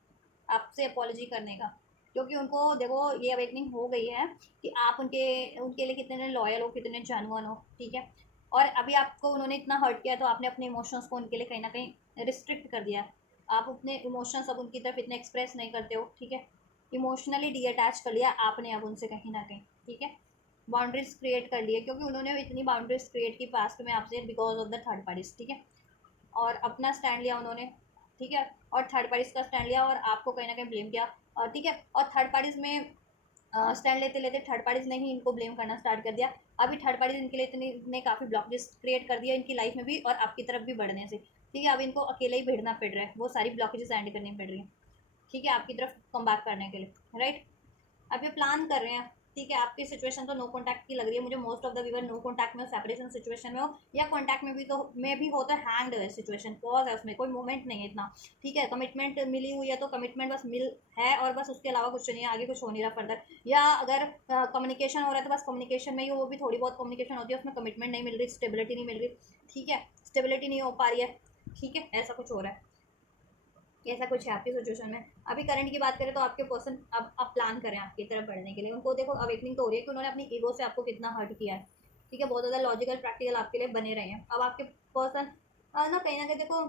आपसे अपॉलॉजी करने का, क्योंकि उनको देखो ये अवेकनिंग हो गई है कि आप उनके उनके लिए कितने लॉयल हो, कितने जेन्युइन हो, ठीक है। और अभी आपको उन्होंने इतना हर्ट किया तो आपने अपने इमोशंस को उनके लिए कहीं ना कहीं रिस्ट्रिक्ट कर दिया, आप अपने इमोशंस अब उनकी तरफ इतने एक्सप्रेस नहीं करते हो, ठीक है, इमोशनली डी अटैच कर लिया आपने अब उनसे कहीं ना कहीं, ठीक है, बाउंड्रीज क्रिएट कर लिए, क्योंकि उन्होंने इतनी बाउंड्रीज क्रिएट की पास्ट में आपसे because of the third parties, ठीक है। और अपना स्टैंड लिया उन्होंने, ठीक है, और थर्ड पार्टीज का स्टैंड लिया और आपको कहीं ना कहीं ब्लेम किया, और ठीक है, और थर्ड पार्टीज में स्टैंड लेते लेते थर्ड पार्टीज ने ही इनको ब्लेम करना स्टार्ट कर दिया। अभी थर्ड पार्टीज इनके लिए इतने काफ़ी ब्लॉकेज क्रिएट कर दिया इनकी लाइफ में भी और आपकी तरफ भी बढ़ने से, ठीक है। अब इनको अकेले ही भिड़ना पड़ रहा है, वो सारी ब्लॉकेजेस एंड करनी पड़ रही है, ठीक है, आपकी तरफ कम बैक करने के लिए, राइट। अब ये प्लान कर रहे हैं, ठीक है, आपकी सिचुएशन तो नो कॉन्टैक्ट की लग रही है मुझे, most of the viewer no contact में हो, सेपरेशन सिचुएशन में हो, या कॉन्टैक्ट में भी हो तो हैंग्ड है सिचुएशन, पॉज है, उसमें कोई मूवमेंट नहीं है इतना। ठीक है, कमिटमेंट मिली हुई है तो कमिटमेंट बस मिल है और बस, उसके अलावा कुछ नहीं है, आगे कुछ हो नहीं रहा फर्दर। या अगर कम्युनिकेशन हो रहा है तो बस कम्युनिकेशन में ही, वो भी थोड़ी बहुत कम्युनिकेशन होती है, उसमें कमिटमेंट नहीं मिल रही, स्टेबिलिटी नहीं मिल रही। ठीक है, स्टेबिलिटी नहीं हो पा रही है। ठीक है, ऐसा कुछ हो रहा है, ऐसा कुछ है आपकी सिचुएशन में। अभी करंट की बात करें तो आपके पर्सन अब आप प्लान करें आपकी तरफ बढ़ने के लिए, उनको देखो अवेकनिंग तो हो रही है कि उन्होंने अपनी ईगो से आपको कितना हर्ट किया है। ठीक है, बहुत ज़्यादा लॉजिकल प्रैक्टिकल आपके लिए बने रहे हैं। अब आपके पर्सन ना कहीं ना कहीं देखो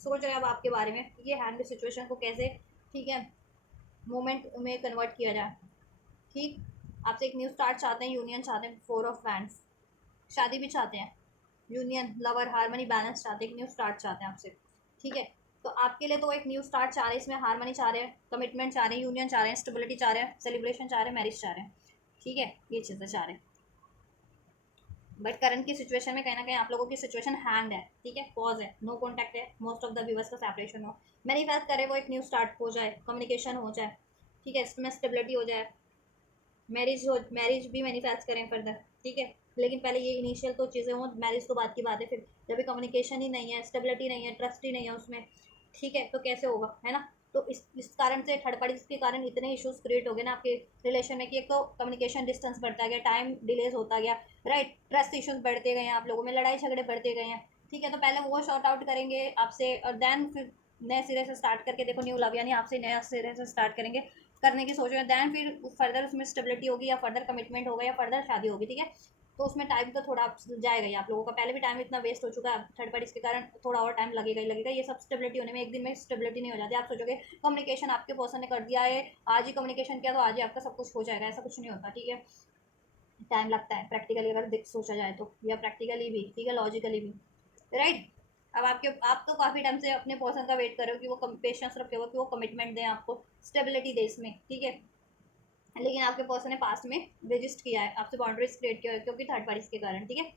सोच रहे हैं अब आपके बारे में, ये हैंड सिचुएशन को कैसे, ठीक है, मोमेंट में कन्वर्ट किया जाए। ठीक, आपसे एक न्यू स्टार्ट चाहते हैं, यूनियन चाहते हैं, 4 ऑफ वैंड्स, शादी भी चाहते हैं, यूनियन, लवर, हारमनी, बैलेंस चाहते हैं, एक न्यू स्टार्ट चाहते हैं आपसे। ठीक है, तो आपके लिए तो एक न्यू स्टार्ट चाह रहे हैं, इसमें हारमनी चाह रहे हैं, कमिटमेंट चाह रहे हैं, यूनियन चाह रहे हैं, स्टेबिलिटी चाह रहे हैं, सेलिब्रेशन चाह रहे हैं, मैरिज चाह रहे हैं। ठीक है, ये चीज़ें चाह रहे हैं। बट करंट की सिचुएशन में कहीं ना कहीं आप लोगों की सिचुएशन हैंड है। ठीक है, पॉज है, नो कॉन्टैक्ट है, मोस्ट ऑफ द व्यूवर्स का सेपरेशन हो, मैनिफेस्ट करे वो एक न्यू स्टार्ट हो जाए, कम्युनिकेशन हो जाए। ठीक है, इसमें स्टेबिलिटी हो जाए, मैरिज भी मैनिफेस्ट करें फर्दर। ठीक है, लेकिन पहले ये इनिशियल तो चीज़ें हों, मैरिज तो बात की बात है। फिर जब भी कम्युनिकेशन ही नहीं है, स्टेबिलिटी नहीं है, ट्रस्ट ही नहीं है उसमें, ठीक है, तो कैसे होगा, है ना। तो इस कारण से थर्ड पार्टी के कारण इतने इश्यूज क्रिएट हो गए ना आपके रिलेशन में कि एक तो कम्युनिकेशन डिस्टेंस बढ़ता गया, टाइम डिलेज होता गया, राइट, ट्रस्ट इश्यूज बढ़ते गए हैं, आप लोगों में लड़ाई झगड़े बढ़ते गए हैं। ठीक है, तो पहले वो शॉर्ट आउट करेंगे आपसे, और देन फिर नए सिरे से स्टार्ट करके देखो, न्यू लव यानी आपसे नया सिरे से स्टार्ट करेंगे करने की सोच रहे हैं, दैन फिर फर्दर उसमें स्टेबिलिटी होगी, या फर्दर कमिटमेंट होगा, या फर्दर शादी होगी। ठीक है, तो उसमें टाइम तो थोड़ा जाएगा ही आप लोगों का, पहले भी टाइम इतना वेस्ट हो चुका है थर्ड पार्टीज के कारण, थोड़ा और टाइम लगेगा ही लगेगा। ये सब स्टेबिलिटी होने में एक दिन में स्टेबिलिटी नहीं हो जाती। आप सोचोगे कम्युनिकेशन आपके पर्सन ने कर दिया है, आज ही कम्युनिकेशन किया तो आज ही आपका सब कुछ हो जाएगा, ऐसा कुछ नहीं होता। ठीक है, टाइम लगता है प्रैक्टिकली अगर सोचा जाए तो, या प्रैक्टिकली भी, ठीक है, लॉजिकली भी, राइट। अब आप तो काफ़ी टाइम से अपने पर्सन का वेट कर रहे हो कि वो पेशेंस रखे हो, कि वो कमिटमेंट दें आपको, स्टेबिलिटी दे इसमें। ठीक है, लेकिन आपके पर्सन ने पास्ट में रजिस्ट किया है, आपसे बाउंड्रीज क्रिएट किया है, क्योंकि थर्ड पार्टीज के कारण। ठीक है,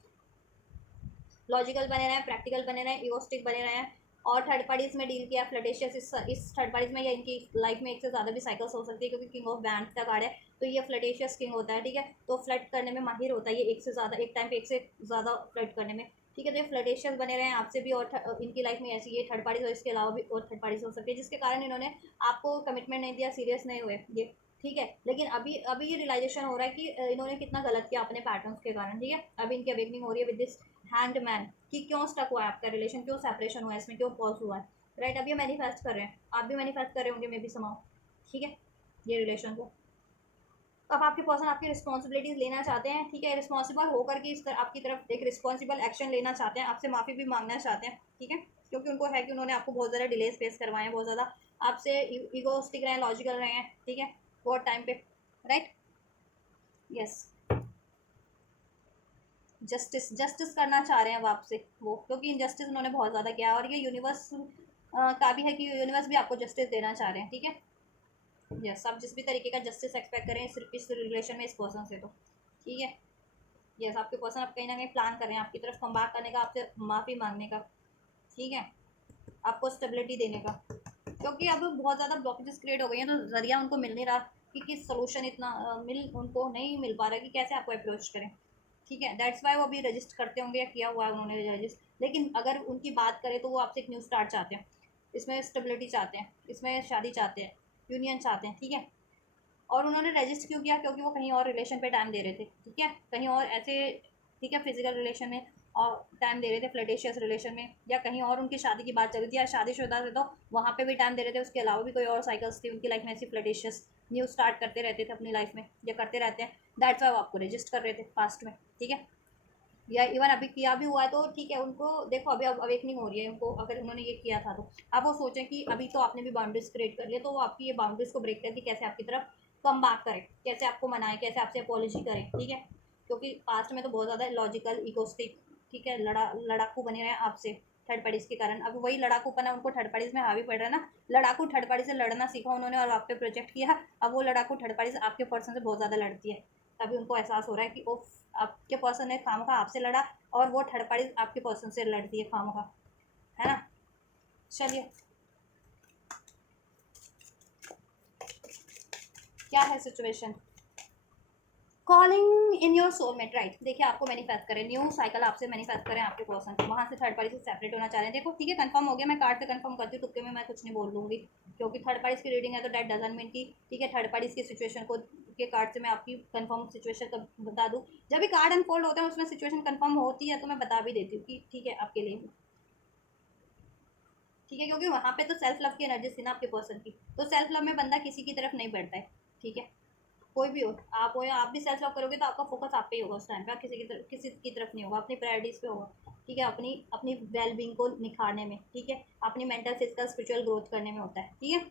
लॉजिकल बने रहे, प्रैक्टिकल बने रहे, इगोस्टिक बने रहे हैं, और थर्ड पार्टीज में डील किया फ्लटेशियस। इस थर्ड पार्टीज में या इनकी लाइफ में एक से ज़्यादा भी साइकिल्स हो सकती है, क्योंकि किंग ऑफ बैंड का कार्ड है, तो ये फ्लटेशियस किंग होता है। ठीक है, तो फ्लट करने में माहिर होता है ये, एक से ज़्यादा, एक टाइम पे एक से ज़्यादा फ्लट करने में। ठीक है, तो ये फ्लटेशियस बने रहे हैं आपसे भी, और इनकी लाइफ में ऐसी ये थर्ड पार्टीज और इसके अलावा भी और थर्ड पार्टीज हो सकती है, जिसके कारण इन्होंने आपको कमिटमेंट नहीं दिया, सीरियस नहीं हुए ये। ठीक है, लेकिन अभी अभी ये रियलाइजेशन हो रहा है कि इन्होंने कितना गलत किया अपने पैटर्न्स के कारण। ठीक है, अभी इनकी अवेकनिंग हो रही है विद दिस हैंग्ड मैन, कि क्यों स्टक हुआ है आपका रिलेशन, क्यों सेपरेशन हुआ है, इसमें क्यों पॉज हुआ है, राइट। अब ये मैनिफेस्ट कर रहे हैं, आप भी मैनिफेस्ट कर रहे होंगे, मे भी समाओ। ठीक है, ये रिलेशन को अब आपके पर्सन आपकी रिस्पॉन्सिबिलिटीज लेना चाहते हैं। ठीक है, रिस्पॉन्सिबल होकर के आपकी तरफ एक रिस्पॉन्सिबल एक्शन लेना चाहते हैं, आपसे माफ़ी भी मांगना चाहते हैं। ठीक है, क्योंकि उनको है कि उन्होंने आपको बहुत ज़्यादा डिलेज फेस करवाए हैं, बहुत ज़्यादा आपसे ईगोस्टिक रहे हैं, लॉजिकल रहे हैं। ठीक है, बहुत टाइम पे, राइट, यस, जस्टिस करना चाह रहे हैं अब आपसे वो, क्योंकि इनजस्टिस उन्होंने बहुत ज़्यादा किया है, और ये यूनिवर्स का भी है कि यूनिवर्स भी आपको जस्टिस देना चाह रहे हैं। ठीक है, यस, आप जिस भी तरीके का जस्टिस एक्सपेक्ट करें सिर्फ इस रिलेशन में, इस पर्सन से, तो ठीक है, यस, आपके पर्सन अब कहीं ना कहीं प्लान कर रहे हैं आपकी तरफ कम बैक करने का, आपसे माफ़ी मांगने का। ठीक है, आपको स्टेबिलिटी देने का, क्योंकि अब बहुत ज़्यादा ब्लॉकेजेस क्रिएट हो गई हैं, तो जरिया उनको मिल नहीं रहा कि किस सोल्यूशन इतना उनको नहीं मिल पा रहा है कि कैसे आपको अप्रोच करें। ठीक है, दैट्स वाई वो अभी रजिस्टर करते होंगे, या किया हुआ है उन्होंने रजिस्टर, लेकिन अगर उनकी बात करें तो वो आपसे एक न्यू स्टार्ट चाहते हैं, इसमें स्टेबिलिटी चाहते हैं, इसमें शादी चाहते हैं, यूनियन चाहते हैं। ठीक है, और उन्होंने रजिस्टर क्यों किया, क्योंकि वो कहीं और रिलेशन पे टाइम दे रहे थे। ठीक है, कहीं और ऐसे, ठीक है, फिजिकल रिलेशन में और टाइम दे रहे थे, फ्लर्टेशियस रिलेशन में, या कहीं और उनकी शादी की बात चल रही थी, या शादीशुदा थे तो वहाँ पे भी टाइम दे रहे थे, उसके अलावा भी कोई और साइकिल्स थी उनकी लाइफ में, ऐसी फ्लर्टेशियस न्यू स्टार्ट करते रहते थे अपनी लाइफ में, या करते रहते हैं। दैट्स वाई वो आपको रजिस्टर कर रहे थे पास्ट में। ठीक है, या इवन अभी किया भी हुआ है तो ठीक है, उनको देखो अभी अब अवेकनिंग हो रही है उनको, अगर उन्होंने ये किया था तो अब वो सोचें कि अभी तो आपने भी बाउंड्रीज क्रिएट कर लिया, तो वो आपकी ये बाउंड्रीज को ब्रेक करके कैसे आपकी तरफ कम बैक करें, कैसे आपको मनाएं, कैसे आपसे अपॉलॉजी करें। ठीक है, क्योंकि पास्ट में तो बहुत ज़्यादा लॉजिकल, इगोस्टिक, ठीक है, लड़ाकू बने रहे हैं आपसे थर्ड पार्टीज के कारण। अब वही लड़ाकूपना उनको थर्ड पार्टीज में हावी पड़ रहा है ना, लड़ाकू थर्ड पार्टी से लड़ना सीखा उन्होंने और आप पे प्रोजेक्ट किया, अब वो लड़ाकू थर्ड पार्टी आपके पर्सन से बहुत ज़्यादा लड़ती है। तभी उनको एहसास हो रहा है कि वो आपके पर्सन ने खामखा आपसे लड़ा, और वो थर्ड पार्टी आपके पर्सन से लड़ती है खामखा, है ना। चलिए, क्या है situation, calling in your soulmate, right. देखिए आपको मैनिफेस्ट करें, न्यू साइकिल आपसे मैनिफेस्ट करें आपके पर्सन, वहाँ से थर्ड पार्टी से सेपरेट होना चाह रहे हैं। देखो ठीक है, कंफर्म हो गया। मैं कार्ड से कंफर्म करती हूँ, तुक्के में मैं कुछ नहीं बोल दूंगी, क्योंकि थर्ड पार्टी की रीडिंग है तो डेट डजंट मीन की ठीक है थर्ड पार्टी की सिचुएशन को के कार्ड से मैं आपकी कंफर्म सिचुएशन का बता दूँ। जब भी कार्ड अनफोल्ड होता है उसमें सिचुएशन कंफर्म होती है तो मैं बता भी देती हूँ कि ठीक है आपके लिए, ठीक है, क्योंकि वहाँ पे तो सेल्फ लव की एनर्जी थी ना आपके पर्सन की, तो सेल्फ लव में बंदा किसी की तरफ नहीं बढ़ता है, ठीक है। कोई भी हो या आप भी सेल्फ लव करोगे तो आपका फोकस आप पे ही होगा उस टाइम पे, किसी की तरफ नहीं होगा, अपनी प्रायोरिटीज़ पे होगा, ठीक है, अपनी अपनी वेलबींग को निखारने में, ठीक है, अपनी मेंटल फिजिकल स्पिरिचुअल ग्रोथ करने में होता है, ठीक है।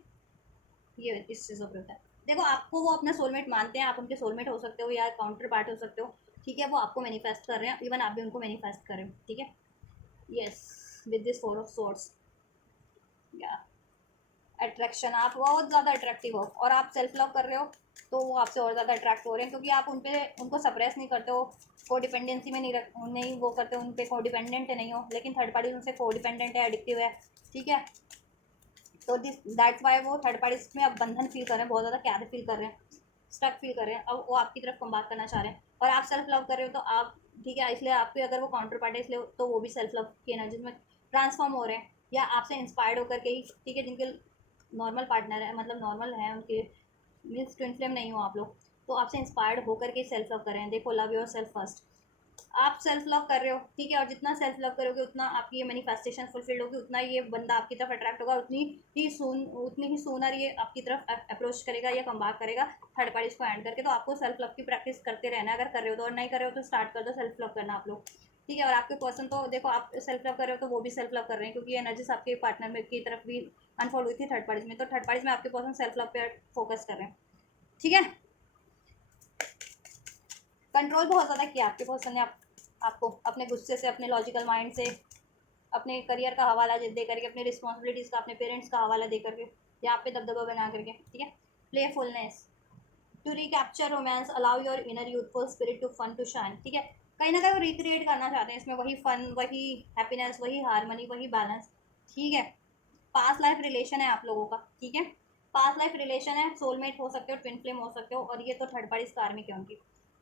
ये इस चीज़ों पे होता है। देखो आपको वो अपना सोलमेट मानते हैं, आप उनके सोलमेट हो सकते हो या काउंटर पार्ट हो सकते हो, ठीक है, वो आपको मैनिफेस्ट कर रहे हैं, इवन आप भी उनको मैनिफेस्ट कर रहे हो, ठीक है। Yes, with this 4 of swords, या अट्रैक्शन, आप बहुत ज़्यादा अट्रैक्टिव हो और आप सेल्फ लव कर रहे हो तो वो आपसे और ज़्यादा अट्रैक्ट हो रहे हैं, क्योंकि आप उन पे उनको सप्रेस नहीं करते हो, को डिपेंडेंसी में नहीं वो करते हो, उन पर को डिपेंडेंट नहीं हो, लेकिन थर्ड पार्टी उनसे को डिपेंडेंट है, एडिक्टिव है, ठीक है। तो दिस दैट्स वाई वो थर्ड पार्टी में अब बंधन फील कर रहे हैं, बहुत ज़्यादा कैद फील कर रहे हैं, स्टक फील कर रहे हैं, अब वो आपकी तरफ कम बात करना चाह रहे हैं, और आप सेल्फ लव कर रहे हो तो आप ठीक है, इसलिए आपके अगर वो काउंटर पार्टी इसलिए तो वो भी सेल्फ लव की एनर्जी में ट्रांसफॉर्म हो रहे हैं, या आपसे इंस्पायर्ड होकर के ही, ठीक है, जिनके नॉर्मल पार्टनर है, मतलब नॉर्मल है उनके, मीन्स ट्विन फ्लेम नहीं हो आप लोग, तो आपसे इंस्पायर्ड होकर के सेल्फ लव कर रहे हैं। देखो लव योर सेल्फ फर्स्ट, आप सेल्फ लव कर रहे हो, ठीक है, और जितना सेल्फ लव करोगे उतना आपकी ये मैनिफेस्टेशन फुलफिल्ड होगी, उतना ये बंदा आपकी तरफ अट्रैक्ट होगा, उतनी ही सूनर ये आपकी तरफ अप्रोच करेगा या कम बैक करेगा थर्ड पार्टीज को एंड करके। तो आपको सेल्फ लव की प्रैक्टिस करते रहना है, अगर कर रहे हो तो, और नहीं कर रहे हो तो स्टार्ट कर दो सेल्फ लव करना आप लोग, ठीक है। और आपके पर्सन तो देखो आप सेल्फ लव कर रहे हो तो वो भी सेल्फ लव कर रहे हैं, क्योंकि ये एनर्जीज आपके पार्टनर में की तरफ भी अनफोल्ड हुई थी थर्ड पार्टीज में, तो थर्ड पार्टीज में आपके पर्सन सेल्फ लव पे फोकस कर रहे हैं, ठीक है। कंट्रोल बहुत ज़्यादा किया आपके पर्सन ने आपको अपने गुस्से से, अपने लॉजिकल माइंड से, अपने करियर का हवाला दे करके, अपने रिस्पॉन्सिबिलिटीज़ का, अपने पेरेंट्स का हवाला दे करके, या आप पे दबदबा बना करके, ठीक है। Playfulness to recapture romance, allow your inner youthful spirit to fun to shine, ठीक है। कहीं ना कहीं वो रिक्रिएट करना चाहते हैं इसमें वही फन, वही हैप्पीनेस, वही हारमनी, वही बैलेंस, ठीक है। पास्ट लाइफ रिलेशन है आप लोगों का, ठीक है, पास्ट लाइफ रिलेशन है, सोलमेट हो सकते हो, ट्विन फ्लेम हो सकते हो, और ये तो थर्ड पार्टी कार्मिक है उनकी,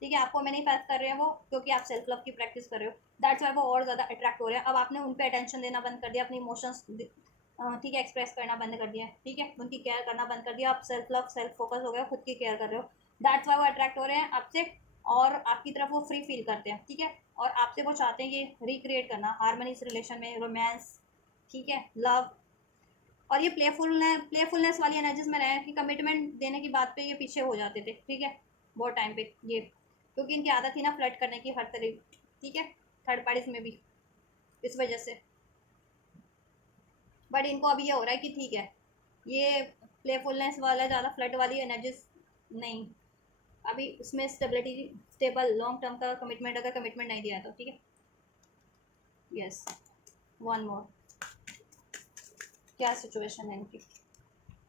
ठीक है। आपको मैनिफेस्ट कर रहे हैं वो, क्योंकि आप सेल्फ लव की प्रैक्टिस कर रहे हो, दैट्स वाई वो और ज़्यादा अट्रैक्ट हो रहे हैं। अब आपने उन पर अटेंशन देना बंद कर दिया, अपनी इमोशंस ठीक है एक्सप्रेस करना बंद कर दिया, ठीक है, उनकी केयर करना बंद कर दिया, आप सेल्फ लव सेल्फ फोकस हो गया, खुद की केयर कर रहे हो, दैट्स वाई वो अट्रैक्ट हो रहे हैं आपसे, और आपकी तरफ वो फ्री फील करते हैं, ठीक है। और आपसे वो चाहते हैं ये रिक्रिएट करना हारमोनी इस रिलेशन में, रोमांस, ठीक है, लव, और ये प्लेफुलनेस वाली एनर्जीज में रहे कि कमिटमेंट देने की बात पे ये पीछे हो जाते थे, ठीक है, बहुत टाइम पे ये, क्योंकि इनकी आदत थी ना फ्लर्ट करने की हर तरह, ठीक है, थर्ड पार्टीज में भी, इस वजह से। बट इनको अभी ये हो रहा है कि ठीक है, ये प्लेफुलनेस वाला ज़्यादा फ्लर्ट वाली एनर्जीज नहीं, अभी उसमें स्टेबिलिटी, स्टेबल लॉन्ग टर्म का कमिटमेंट, अगर कमिटमेंट नहीं दिया तो, ठीक है। यस, वन मोर, क्या सिचुएशन है इनकी,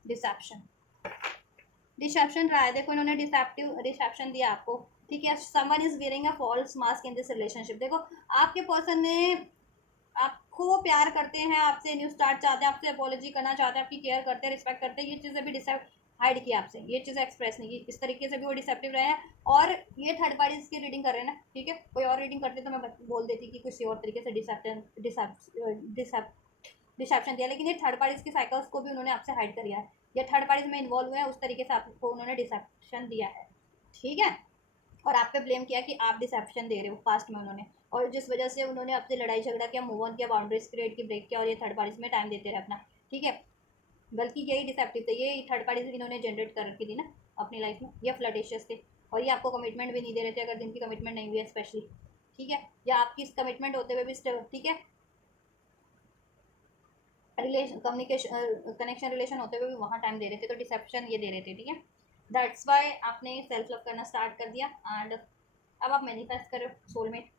डिसेप्शन, डिसेप्शन रहा है, देखो इन्होंने डिसेप्शन दिया आपको, ठीक है। Someone is wearing a false mask in this relationship, देखो आपके पर्सन ने आपको वो प्यार करते हैं, आपसे न्यू स्टार्ट चाहते हैं, आपसे अपॉलॉजी करना चाहते हैं, आपकी केयर करते हैं, रिस्पेक्ट करते हैं, ये चीज़ें भी हाइड किया आपसे, ये चीज़ें एक्सप्रेस नहीं की, इस तरीके से भी वो डिसेप्टिव रहे हैं, और ये थर्ड पार्टीज की रीडिंग कर रहे हैं ना, ठीक है। कोई और रीडिंग करते तो मैं बोल देती कि कुछ और तरीके से डिसेप्शन दिया, लेकिन ये थर्ड पार्टीज की साइकिल्स को भी उन्होंने आपसे हाइड कर दिया है, या थर्ड पार्टीज में इन्वॉल्व हुए हैं उस तरीके से आपको उन्होंने डिसेप्शन दिया है, ठीक है। और आप पे ब्लेम किया कि आप डिसेप्शन दे रहे हो पास्ट में उन्होंने, और जिस वजह से उन्होंने आपसे लड़ाई झगड़ा किया, मूव ऑन किया, बाउंड्रीज क्रिएट की, ब्रेक किया, और ये थर्ड पार्टीज में टाइम देते रहे अपना, ठीक है। बल्कि यही डिसेप्टिव थे, ये थर्ड पार्टीज इन्होंने जनरेट कर रखी थी ना अपनी लाइफ में, ये फ्लर्टेशियस थे, और ये आपको कमिटमेंट भी नहीं दे रहे थे, अगर जिनकी कमिटमेंट नहीं हुई है स्पेशली, ठीक है, या आपकी कमिटमेंट होते हुए भी, ठीक है, रिलेशन कम्युनिकेशन कनेक्शन रिलेशन होते हुए भी वहाँ टाइम दे रहे थे, तो डिसेप्शन ये दे रहे थे, ठीक है। दैट्स वाई आपने सेल्फ लव करना स्टार्ट कर दिया, एंड अब आप मैनिफेस्ट कर रहे हो सोलमेट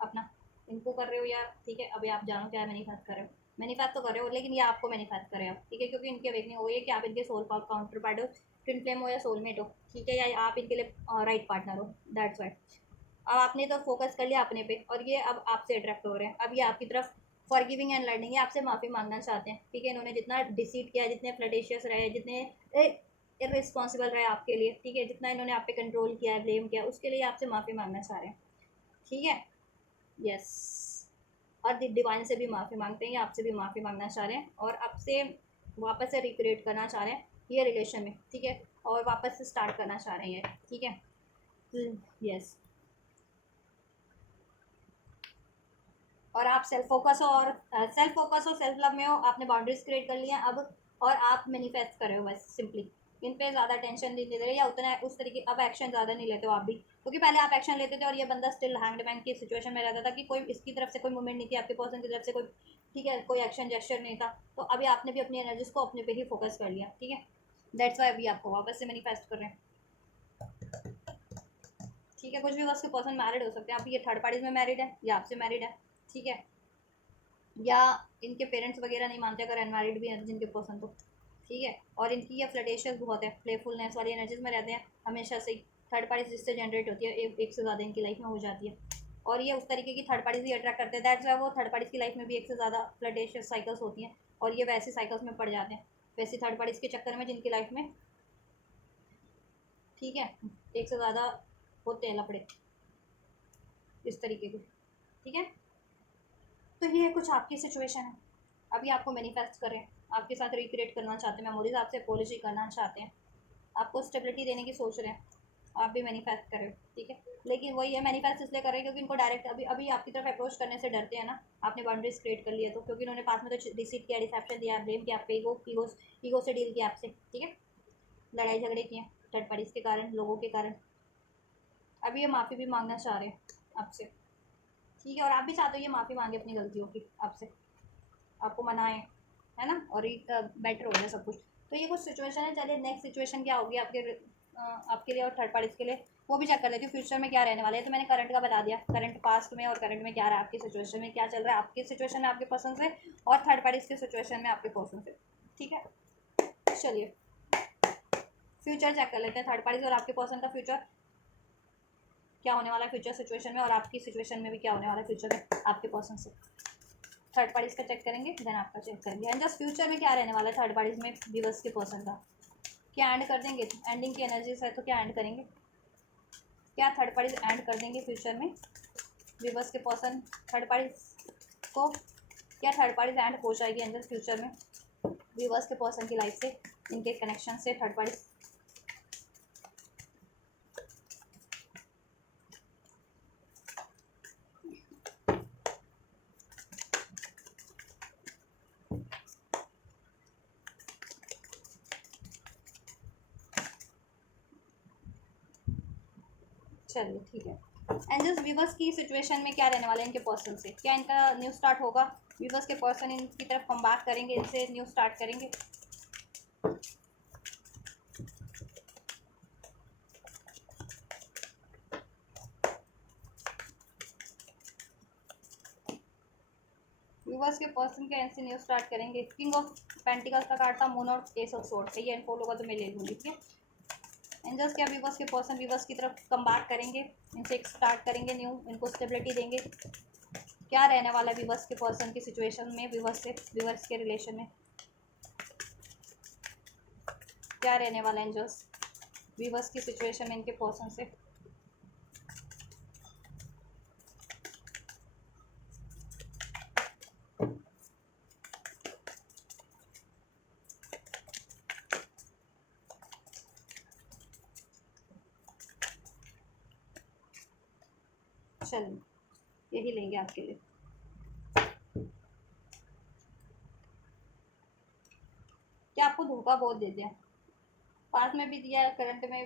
अपना, इनको कर रहे हो, या ठीक है अभी आप जानो क्या मैनिफेस्ट कर रहे हो, मैनिफेस्ट तो कर रहे हो, लेकिन ये आपको मैनिफेस्ट कर रहे हो, ठीक है, क्योंकि इनकी अवेकनिंग हो गई है कि आप इनके सोल काउंटर पार्ट हो, ट्विन फ्लेम हो या सोलमेट हो, ठीक है, या आप इनके लिए राइट पार्टनर हो, दैट्स वाई अब आपने तो फोकस कर लिया अपने पे, और ये अब आपसे अट्रैक्ट हो रहे हैं, अब ये आपकी तरफ फॉरगिविंग एंड लर्निंग है, आपसे माफ़ी मांगना चाहते हैं, ठीक है। इन्होंने जितना डिसीट किया, जितने फ्लर्टेशियस रहे, जितने इररिस्पॉन्सिबल रहे आपके लिए, ठीक है, जितना इन्होंने आप पे कंट्रोल किया है, ब्लेम किया, उसके लिए आपसे माफ़ी मांगना चाह रहे हैं, ठीक है। यस, और डिवाइन से भी माफ़ी मांगते हैं, आपसे भी माफ़ी मांगना चाह रहे हैं, और आपसे वापस से रिक्रिएट करना चाह रहे हैं ये रिलेशन में, ठीक है, और वापस से स्टार्ट करना चाह रहे हैं ये, ठीक है। यस, और आप सेल्फ फोकस हो, और सेल्फ लव में हो, आपने बाउंड्रीज क्रिएट कर ली हैं अब, और आप मैनिफेस्ट कर रहे हो बस सिंपली। इन पे ज़्यादा टेंशन नहीं ले रहे, या उतना उस तरीके अब एक्शन ज़्यादा नहीं लेते हो आप भी, क्योंकि पहले आप एक्शन लेते थे और ये बंदा स्टिल हैंगमैन की सिचुएशन में रहता था कि कोई इसकी तरफ से कोई मूवमेंट नहीं थी, आपके पर्सन की तरफ से कोई, ठीक है, कोई एक्शन जेस्चर नहीं था। तो अभी आपने भी अपनी एनर्जीज को अपने पे ही फोकस कर लिया, ठीक है। दैट्स वाई अभी आपको वापस से मैनिफेस्ट कर रहे हैं, ठीक है। कुछ भी उसके पर्सन मैरिड हो सकते हैं, आप ये थर्ड पार्टीज में मैरिड है या आपसे मैरिड है, ठीक है, या इनके पेरेंट्स वगैरह नहीं मानते अगर अनमैरिड भी हैं जिनके पर्सन, तो ठीक है। और इनकी ये फ्लर्टेशियस बहुत है, प्लेफुलनेस वाली एनर्जीज में रहते हैं हमेशा से। थर्ड पार्टी जिससे जनरेट होती है एक से ज़्यादा इनकी लाइफ में हो जाती है, और ये उस तरीके की थर्ड पार्टीज ही अट्रैक्ट करते हैं, दैट्स वाई वो थर्ड पार्टीज की लाइफ में भी एक से ज़्यादा फ्लर्टेशियस साइकिल्स होती हैं, और ये वैसे साइकिल्स में पड़ जाते हैं, वैसी थर्ड पार्टीज के चक्कर में जिनकी लाइफ में, ठीक है, एक से ज़्यादा होते हैं लफड़े इस तरीके के, ठीक है। तो ये कुछ आपकी सिचुएशन है, अभी आपको मैनिफेस्ट करें, आपके साथ रिक्रिएट करना चाहते हैं मेमोरीज, आपसे अपोलॉजी करना चाहते हैं, आपको स्टेबिलिटी देने की सोच रहे हैं, आप भी मैनिफेस्ट करें, ठीक है। लेकिन वही है, मैनिफेस्ट इसलिए करें क्योंकि इनको डायरेक्ट अभी अभी आपकी तरफ अप्रोच करने से डरते हैं ना, आपने बाउंड्रीज क्रिएट कर लिए तो, क्योंकि उन्होंने पास में तो डिसीट किया, डिसेप्शन दिया, ब्लेम किया आप पे, ईगो से डील किया आपसे, ठीक है, लड़ाई झगड़े किए थर्ड पार्टीज के कारण, लोगों के कारण। अभी ये माफ़ी भी मांगना चाह रहे हैं आपसे, ठीक है, और आप भी चाहते हो ये माफ़ी मांगे अपनी गलतियों की आपसे, आपको मनाएं, है ना, और एक बेटर हो जाए सब कुछ। तो ये कुछ सिचुएशन है। चलिए नेक्स्ट सिचुएशन क्या होगी आपके लिए और थर्ड पार्टीज के लिए, वो भी चेक कर लेती हूँ फ्यूचर में क्या रहने वाला है। तो मैंने करंट का बता दिया, करंट पास्ट में और करंट में क्या रहा है, आपकी सिचुएशन में क्या चल रहा है, आपकी सिचुएशन में आपके पर्सन से, और थर्ड पार्टीज की सिचुएशन में आपके पर्सन से, ठीक है। चलिए फ्यूचर चेक कर लेते हैं, थर्ड पार्टीज और आपके पर्सन का फ्यूचर क्या होने वाला है फ्यूचर सिचुएशन में, और आपकी सिचुएशन में भी क्या होने वाला है फ्यूचर में आपके पर्सन से। थर्ड पार्टीज का चेक करेंगे, देन आपका चेक करेंगे, एंड जस्ट फ्यूचर में क्या रहने वाला है थर्ड पार्टीज में व्यूअर्स के पर्सन का। क्या एंड कर देंगे, एंडिंग की एनर्जीज है तो क्या एंड करेंगे, क्या थर्ड पार्टीज एंड कर देंगे फ्यूचर में व्यूअर्स के पर्सन थर्ड पार्टीज को, क्या थर्ड पार्टीज एंड हो जाएगी एंड जस्ट फ्यूचर में व्यूअर्स के पर्सन की लाइफ से, इनके कनेक्शन से थर्ड पार्टीज। चलिए ठीक है, एंड जस्ट व्यूवर्स की सिचुएशन में क्या रहने वाला है इनके पर्सन से, क्या इनका न्यू स्टार्ट होगा, व्यूवर्स के पर्सन इनकी तरफ कम बैक करेंगे, इनसे न्यू स्टार्ट करेंगे। व्यूवर्स के पर्सन के इनसे न्यू स्टार्ट करेंगे। किंग ऑफ पेंटिकल्स का कार्ड था, मून और एस ऑफ सोर्ड्स, ये इनफॉल होगा तो मैं ले लूँगी, ठीक है। एंजल्स क्या व्यूवर्स के पर्सन व्यूवर्स की तरफ कम बैक करेंगे, इनसे एक स्टार्ट करेंगे न्यू, इनको स्टेबिलिटी देंगे। क्या रहने वाला है व्यूवर्स के पर्सन की सिचुएशन में, व्यूवर्स के रिलेशन में क्या रहने वाला है एंजल्स व्यूवर्स की सिचुएशन में इनके पर्सन से। चलिए यही लेंगे आपके लिए। क्या आपको धोखा बहुत देते हैं, पास में भी दिया है, करंट में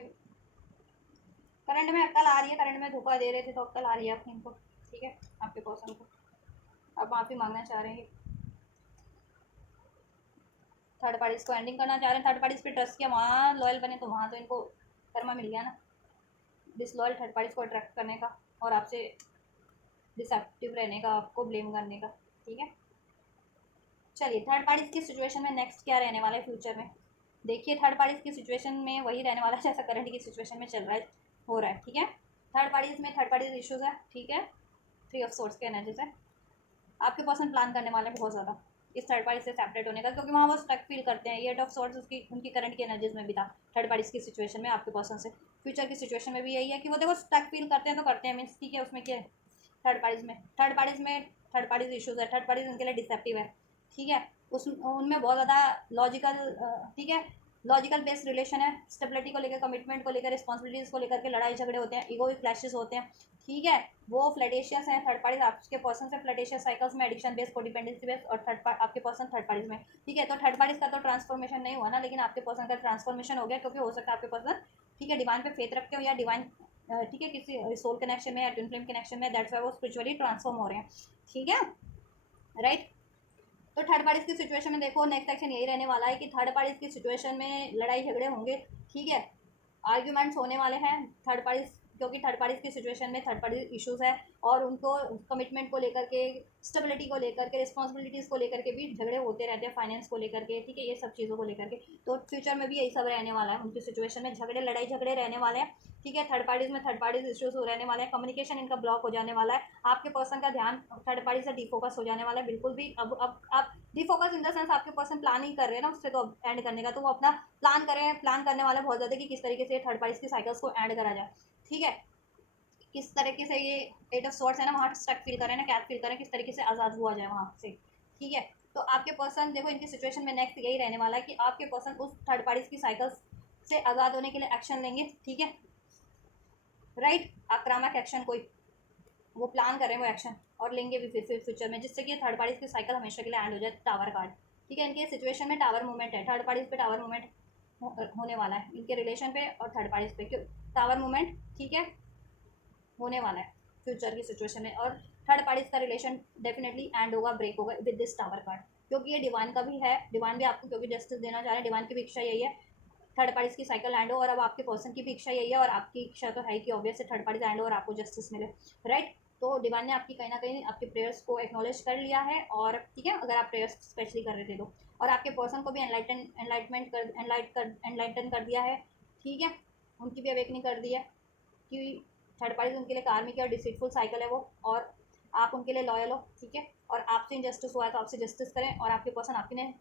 अक्ल आ रही है, करंट में धोखा दे रहे थे तो अक्ल आ रही है अपनी इनको, ठीक है, आपके पर्सन को। अब माफ़ी मांगना चाह रहे हैं, थर्ड पार्टीज को एंडिंग करना चाह रहे हैं, थर्ड पार्टीज पे ट्रस्ट किया, वहाँ लॉयल बने तो वहाँ तो इनको कर्मा मिल गया ना, डिसलॉयल थर्ड पार्टीज को अट्रैक्ट करने का और आपसे डिसेप्टिव रहने का, आपको ब्लेम करने का, ठीक है। चलिए थर्ड पार्टीज की सिचुएशन में नेक्स्ट क्या रहने वाला है फ्यूचर में, देखिए थर्ड पार्टीज की सिचुएशन में वही रहने वाला है जैसा करंट की सिचुएशन में चल रहा है, हो रहा है, ठीक है। थर्ड पार्टीज में थर्ड पार्टीज इश्यूज है, ठीक है, थ्री ऑफ सोर्स के एनर्जीज है, आपके पर्सन प्लान करने वाले हैं बहुत ज़्यादा, इस थर्ड पार्टी से सेपरेट होने का, क्योंकि वहाँ वो स्टक फील करते हैं। 8 ऑफ सॉर्ड्स उसकी उनकी करंट की एनर्जीज में भी था थर्ड पार्टीज की सिचुएशन में आपके पर्सन से। फ्यूचर की सिचुएशन में भी यही है कि वो देखो स्टक फील करते हैं तो करते हैं, मीन्स ठीक है, उसमें क्या है, थर्ड पार्टीज इशूज़ है, थर्ड पार्टीज उनके लिए डिसेप्टिव है, ठीक है। उस उनमें बहुत ज़्यादा लॉजिकल, ठीक है, लॉजिकल बेस्ड रिलेशन है, स्टेबिलिटी को लेकर, कमिटमेंट को लेकर, रिस्पॉन्सिबिलिटीज़ को लेकर के लड़ाई झगड़े होते हैं, ईगो क्लैशेस होते हैं, ठीक है। वो फ्लैटेशियस हैं थर्ड पार्टीज आपके पर्सन से, फ्लैटेशियस साइकिल्स में एडिक्शन बेस्ड, कोडिपेंडेंसी बेस्ड, और आपके पर्सन थर्ड पार्टीज में, ठीक है। तो थर्ड पार्टीज का तो ट्रांसफॉर्मेशन नहीं हुआ ना, लेकिन आपके पर्सन का ट्रांसफॉर्मेशन हो गया, क्योंकि हो सकता है आपके पर्सन, ठीक है, डिवाइन पे फेथ रखते हो या डिवाइन, ठीक है, किसी सोल कनेक्शन में या ट्विन फ्लेम कनेक्शन में, दैट्स व्हाई वो स्पिरिचुअली ट्रांसफॉर्म हो रहे हैं, ठीक है, राइट। तो थर्ड पार्टीज की सिचुएशन में देखो नेक्स्ट एक्शन यही रहने वाला है कि थर्ड पार्टीज की सिचुएशन में लड़ाई झगड़े होंगे, ठीक है, आर्ग्यूमेंट्स होने वाले हैं थर्ड पार्टीज, क्योंकि थर्ड पार्टीज की सिचुएशन में थर्ड पार्टी इश्यूज है, और उनको कमिटमेंट को लेकर के, स्टेबिलिटी को लेकर के, रिस्पॉन्सिबिलिटीज़ को लेकर के भी झगड़े होते रहते हैं, फाइनेंस को लेकर के, ठीक है, ये सब चीज़ों को लेकर के। तो फ्यूचर में भी यही सब रहने वाला है, उनकी सिचुएशन में झगड़े, लड़ाई झगड़े रहने वाले हैं, ठीक है। थर्ड पार्टीज में थर्ड पार्टीज इश्यूज रहने वाले हैं, कम्युनिकेशन इनका ब्लॉक हो जाने वाला है, आपके पर्सन का ध्यान थर्ड पार्टी से डिफोकस हो जाने वाला है, बिल्कुल भी। अब आप डिफोकस इन द सेंस आपके पर्सन प्लान ही कर रहे हैं ना उससे तो एंड करने का, तो वो अपना प्लान करने वाला बहुत ज़्यादा कि किस तरीके से थर्ड पार्टीज की साइकिल्स को ऐड करा जाए, ठीक है। किस तरीके से ये 8 ऑफ सॉर्ड्स है ना, वहाँ स्टक फील करें ना, कैद फील करें, किस तरीके से आज़ाद हुआ जाए वहाँ से, ठीक है। तो आपके पर्सन देखो इनकी सिचुएशन में नेक्स्ट यही रहने वाला है कि आपके पर्सन उस थर्ड पार्टीज की साइकिल्स से आज़ाद होने के लिए एक्शन लेंगे, ठीक है, राइट। आक्रामक एक्शन कोई वो प्लान कर रहे हैं वो एक्शन, और लेंगे भी फिर फ्यूचर में, जिससे कि थर्ड पार्टीज की साइकिल हमेशा के लिए एंड हो जाए। टावर कार्ड, ठीक है, इनके सिचुएशन में टावर मूवमेंट है, थर्ड पार्टीज पे टावर मूवमेंट होने वाला है, इनके रिलेशन पे और थर्ड पार्टीज पे, क्यों टावर मूवमेंट, ठीक है, होने वाला है फ्यूचर की सिचुएशन में, और थर्ड पार्टीज का रिलेशन डेफिनेटली एंड होगा, ब्रेक होगा विद दिस टावर कार्ड, क्योंकि ये डिवाइन का भी है, डिवाइन भी आपको क्योंकि जस्टिस देना चाह रहे हैं, डिवाइन की भी इच्छा यही है थर्ड पार्टीज की साइकिल एंड हो, और अब आपके पर्सन की भी इच्छा यही है, और आपकी इच्छा तो है कि ऑब्वियस थर्ड पार्टीज एंड हो और आपको जस्टिस मिले, राइट। तो डिवाइन ने आपकी कहीं ना कहीं आपके प्रेयर्स को एक्नॉलेज कर लिया है, और ठीक है, अगर आप प्रेयर्स स्पेशली कर रहे थे तो, और आपके पर्सन को भी एनलाइटन कर दिया है, ठीक है, उनकी भी अवेकनिंग कर दी है कि थर्ड पार्टीज उनके लिए कार्मिक और डिसीटफुल साइकिल है वो, और आप उनके लिए लॉयल हो, ठीक है, और आपसे इनजस्टिस हुआ है तो आपसे जस्टिस करें, और आपके पर्सन आपके ने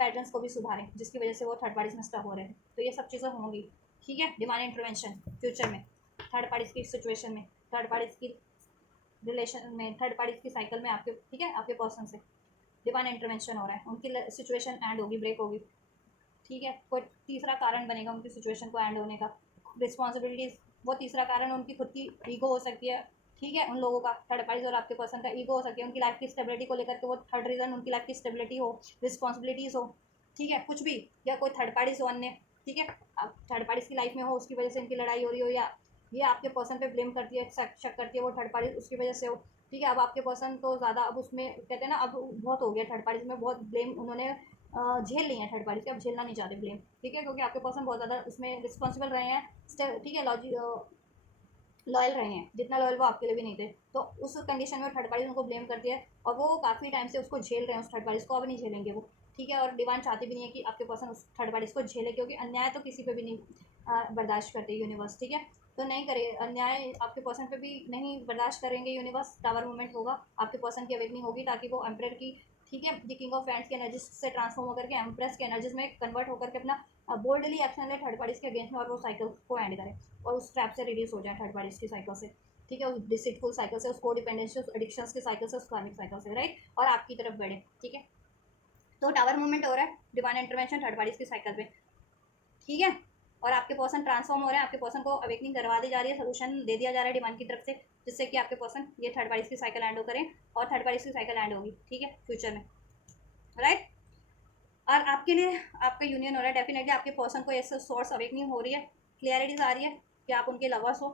पैटर्न्स को भी सुधारें जिसकी वजह से वो थर्ड पार्टीज में स्टक हो रहे हैं, तो ये सब चीज़ें होंगी, ठीक है। डिवाइन इंटरवेंशन फ्यूचर में थर्ड पार्टीज की सिचुएशन में, थर्ड पार्टीज की रिलेशन में, थर्ड पार्टीज की साइकिल में आपके, ठीक है, आपके पर्सन से डिवाइन इंटरवेंशन हो रहा है, उनकी सिचुएशन एंड होगी, ब्रेक होगी, ठीक है। कोई तीसरा कारण बनेगा उनकी सिचुएशन को एंड होने का, रिस्पॉन्सिबिलिटीज़, वो तीसरा कारण उनकी खुद की ईगो हो सकती है, ठीक है, उन लोगों का थर्ड पार्टीज और आपके पर्सन का ईगो हो सकती है, उनकी लाइफ की स्टेबिलिटी को लेकर के, वो थर्ड रीज़न उनकी लाइफ की स्टेबिलिटी हो, रिस्पॉन्सिबिलिटीज़ हो, ठीक है, कुछ भी, या कोई थर्ड पार्टीज हो अन्य, ठीक है, अब थर्ड पार्टीज की लाइफ में हो, उसकी वजह से इनकी लड़ाई हो रही हो, या ये आपके पर्सन पे ब्लेम करती है, शक करती है वो थर्ड पार्टी, उसकी वजह से हो, ठीक है। अब आपके पर्सन तो ज़्यादा अब उसमें कहते हैं ना, अब बहुत हो गया थर्ड पार्टीज में, बहुत ब्लेम उन्होंने झेल ली है थर्ड पार्टी से, अब झेलना नहीं चाहते ब्लेम, ठीक है, क्योंकि आपके पर्सन बहुत ज़्यादा उसमें रिस्पॉन्सिबल रहे हैं, ठीक है, लॉयल रहे हैं, जितना लॉयल वो आपके लिए भी नहीं थे, तो उस कंडीशन में थर्ड पार्टी उनको ब्लेम करती है, और वो काफ़ी टाइम से उसको झेल रहे हैं, उस थर्ड पार्टी को अब नहीं झेलेंगे वो, ठीक है। और डिवाइन चाहती भी नहीं है कि आपके पर्सन उस थर्ड पार्टी को झेले, क्योंकि अन्याय तो किसी पे भी नहीं बर्दाश्त करते यूनिवर्स, ठीक है, तो नहीं करे अन्याय, आपके पर्सन पे भी नहीं बर्दाश्त करेंगे यूनिवर्स, टावर मूवमेंट होगा, आपके पर्सन की अवेकनिंग होगी, ताकि वो एम्प्रेयर की, ठीक है, द किंग ऑफ फ्रेंड्स की एनर्जीज से ट्रांसफॉर्म होकर के एम्प्रेस की एनर्जीज में कन्वर्ट होकर के अपना बोल्डली एक्शन ले थर्ड पार्टीज के अगेंस्ट में, और वो साइकिल को एंड करे, और उस ट्रैप से रिड्यूस हो जाए थर्ड पार्टीज की साइकिल से, ठीक है, उस डिसिटफुल साइकिल से, उस कोडिपेंडेंसी, उस एडिक्शंस के साइकिल से, उस कार्मिक साइकिल से, राइट, और आपकी तरफ बढ़े, ठीक है। तो टावर मूवमेंट हो रहा है, डिवाइन इंटरवेंशन थर्ड पार्टीज की साइकिल पे, ठीक है, और आपके पर्सन ट्रांसफॉर्म हो रहे हैं, आपके पर्सन को अवेकनिंग करवा दी जा रही है, सोल्यूशन दे दिया जा रहा है डिवाइन की तरफ से, जिससे कि आपके पर्सन ये थर्ड पार्टीज की साइकिल एंड करें, और थर्ड पार्टीज की साइकिल एंड होगी, ठीक है, फ्यूचर में, राइट। और आपके लिए आपका यूनियन हो रहा है, डेफिनेटली आपके पर्सन को ऐसे सोर्स अवेकनिंग हो रही है, क्लियरिटीज आ रही है कि आप उनके लवर्स हो,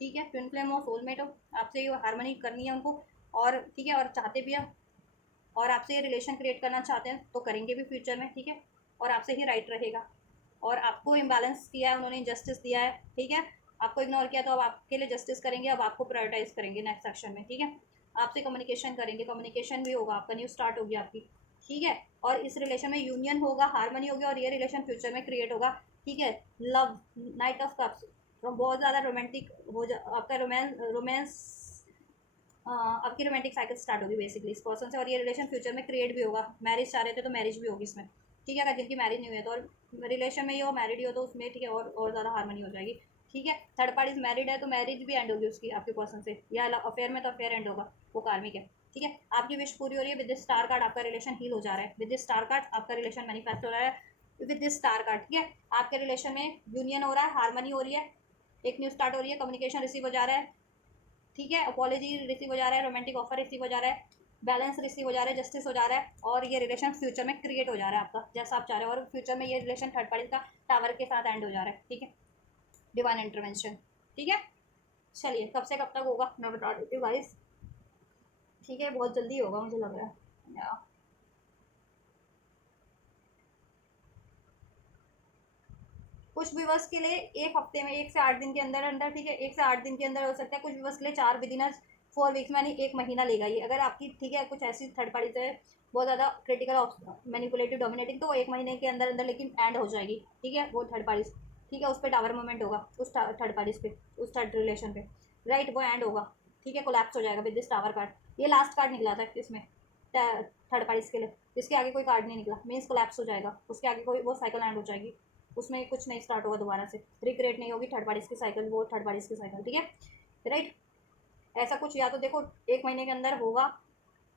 ठीक है, ट्विन फ्लेम हो, सोलमेट हो, आपसे ये हारमोनी करनी है उनको, और ठीक है, और चाहते भी है, और आपसे ये रिलेशन क्रिएट करना चाहते हैं तो करेंगे भी फ्यूचर में, ठीक है, और आपसे ही राइट रहेगा, और आपको इम्बैलेंस किया है उन्होंने, जस्टिस दिया है, ठीक है, आपको इग्नोर किया तो अब आपके लिए जस्टिस करेंगे, अब आपको प्रायोरिटाइज करेंगे नेक्स्ट सेक्शन में, ठीक है, आपसे कम्युनिकेशन करेंगे, कम्युनिकेशन भी होगा, आपका न्यू स्टार्ट होगी आपकी, ठीक है, और इस रिलेशन में यूनियन होगा, हारमोनी होगी, और ये रिलेशन फ्यूचर में क्रिएट होगा, ठीक है। लव, नाइट ऑफ कप्स, बहुत ज़्यादा रोमांटिक हो जा आपका, रोमांस आपकी रोमांटिक साइकिल स्टार्ट होगी बेसिकली इस पर्सन से, और ये रिलेशन फ्यूचर में क्रिएट भी होगा। मैरिज चाह रहे थे तो मैरिज भी होगी इसमें, ठीक है। अगर जिनकी मैरिज नहीं हुई है तो, और रिलेशन में ये हो, मैरिड ही हो तो उसमें ठीक है, और ज़्यादा हार्मनी हो जाएगी, ठीक है। थर्ड पार्टी मैरिड है तो मैरिज भी एंड होगी उसकी आपके पर्सन से, या अफेयर में तो अफेयर एंड होगा, वो कार्मिक है, ठीक है। आपकी विश पूरी हो रही है विद दिस स्टार कार्ड, आपका रिलेशन हील हो जा रहा है विद दिस स्टार कार्ड, आपका रिलेशन मैनिफेस्ट हो रहा है विद दिस स्टार कार्ड, ठीक है। आपके रिलेशन में यूनियन हो रहा है, हार्मनी हो रही है, एक न्यू स्टार्ट हो रही है, कम्युनिकेशन रिसीव हो जा रहा है, ठीक है। अपॉलॉजी रिसीव हो जा रहा है, रोमांटिक ऑफर रिसीव हो जा रहा है, बैलेंस रिसीव हो जा रहा है, जस्टिस हो जा रहा है, और ये रिलेशन फ्यूचर में क्रिएट हो जा रहा है आपका जैसा आप चाह रहे हो, और फ्यूचर में ये रिलेशन थर्ड पार्टी का टावर के साथ एंड हो जा रहा है, ठीक है। डिवाइन इंटरवेंशन, ठीक है। चलिए कब से कब तक होगा मैं बता देती हूँ गाइस, ठीक है। बहुत जल्दी होगा मुझे लग रहा है या कुछ व्यूवर्स के लिए 1 हफ्ते में, 1 से 8 दिन के अंदर अंदर, ठीक है। 1 से 8 दिन के अंदर हो सकता है, कुछ व्यूवर्स के लिए 4 विदिन 4 वीक्स में, यानी 1 महीना लेगा ये। अगर आपकी ठीक है कुछ ऐसी थर्ड पार्टी से बहुत ज़्यादा क्रिटिकल मैनिपुलेटिव डोमिनेटिंग, तो वो 1 महीने के अंदर अंदर लेकिन एंड हो जाएगी, ठीक है। वो थर्ड पार्टी, ठीक है, उस पर टावर मूवमेंट होगा उस थर्ड पार्टीज पे, उस थर्ड रिलेशन पे, राइट, वो एंड होगा, ठीक है। कोलैप्स हो जाएगा विद दिस टावर कार्ड। ये लास्ट कार्ड निकला था इसमें थर्ड पार्टीज के लिए, इसके आगे कोई कार्ड नहीं निकला, मीन्स कोलैप्स हो जाएगा, उसके आगे कोई वो साइकिल एंड हो जाएगी, उसमें कुछ नहीं स्टार्ट होगा दोबारा से, रिक्रिएट नहीं होगी थर्ड पार्टीज की साइकिल, वो थर्ड पार्टीज की साइकिल, ठीक है, राइट। ऐसा कुछ या तो देखो 1 महीने के अंदर होगा,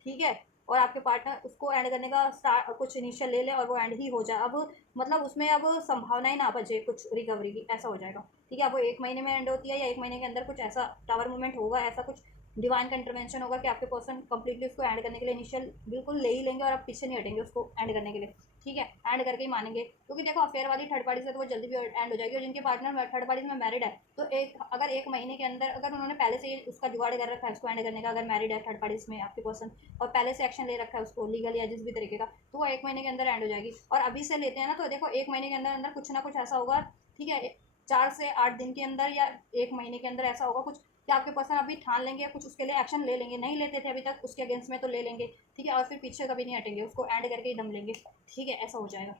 ठीक है, और आपके पार्टनर उसको एंड करने का स्टार्ट कुछ इनिशियल ले ले और वो एंड ही हो जाए, अब मतलब उसमें अब संभावना ही ना बचे कुछ रिकवरी की, ऐसा हो जाएगा, ठीक है। अब वो 1 महीने में एंड होती है या 1 महीने के अंदर कुछ ऐसा टावर मूवमेंट होगा, ऐसा कुछ डिवाइन का इंटरवेंशन होगा कि आपके पर्सन कंप्लीटली उसको एंड करने के लिए इनिशियल बिल्कुल ले ही लेंगे, और आप पीछे नहीं हटेंगे उसको एंड करने के लिए, ठीक है। एंड करके ही मानेंगे, क्योंकि देखो अफेयर वाली थर्ड पार्टी से तो वो जल्दी भी एंड हो जाएगी, और जिनके पार्टनर थर्ड पार्टी में मैरिड है तो अगर 1 महीने के अंदर, अगर उन्होंने पहले से उसका जुगाड़ कर रखा है उसको एंड करने का, अगर मैरिड है थर्ड पार्टीज में आपके पर्सन, और पहले से एक्शन ले रखा है उसको लीगल या जिस भी तरीके का, तो वो 1 महीने के अंदर एंड हो जाएगी। और अभी से लेते हैं ना, तो देखो 1 महीने के अंदर अंदर कुछ ना कुछ ऐसा होगा, ठीक है। 4 से 8 दिन के अंदर या 1 महीने के अंदर ऐसा होगा कुछ कि आपके पर्सन अभी ठान लेंगे, कुछ उसके लिए एक्शन ले लेंगे, नहीं लेते थे अभी तक उसके अगेंस्ट में तो ले लेंगे, ठीक है। और फिर पीछे कभी नहीं हटेंगे, उसको एंड करके ही दम लेंगे, ठीक है, ऐसा हो जाएगा।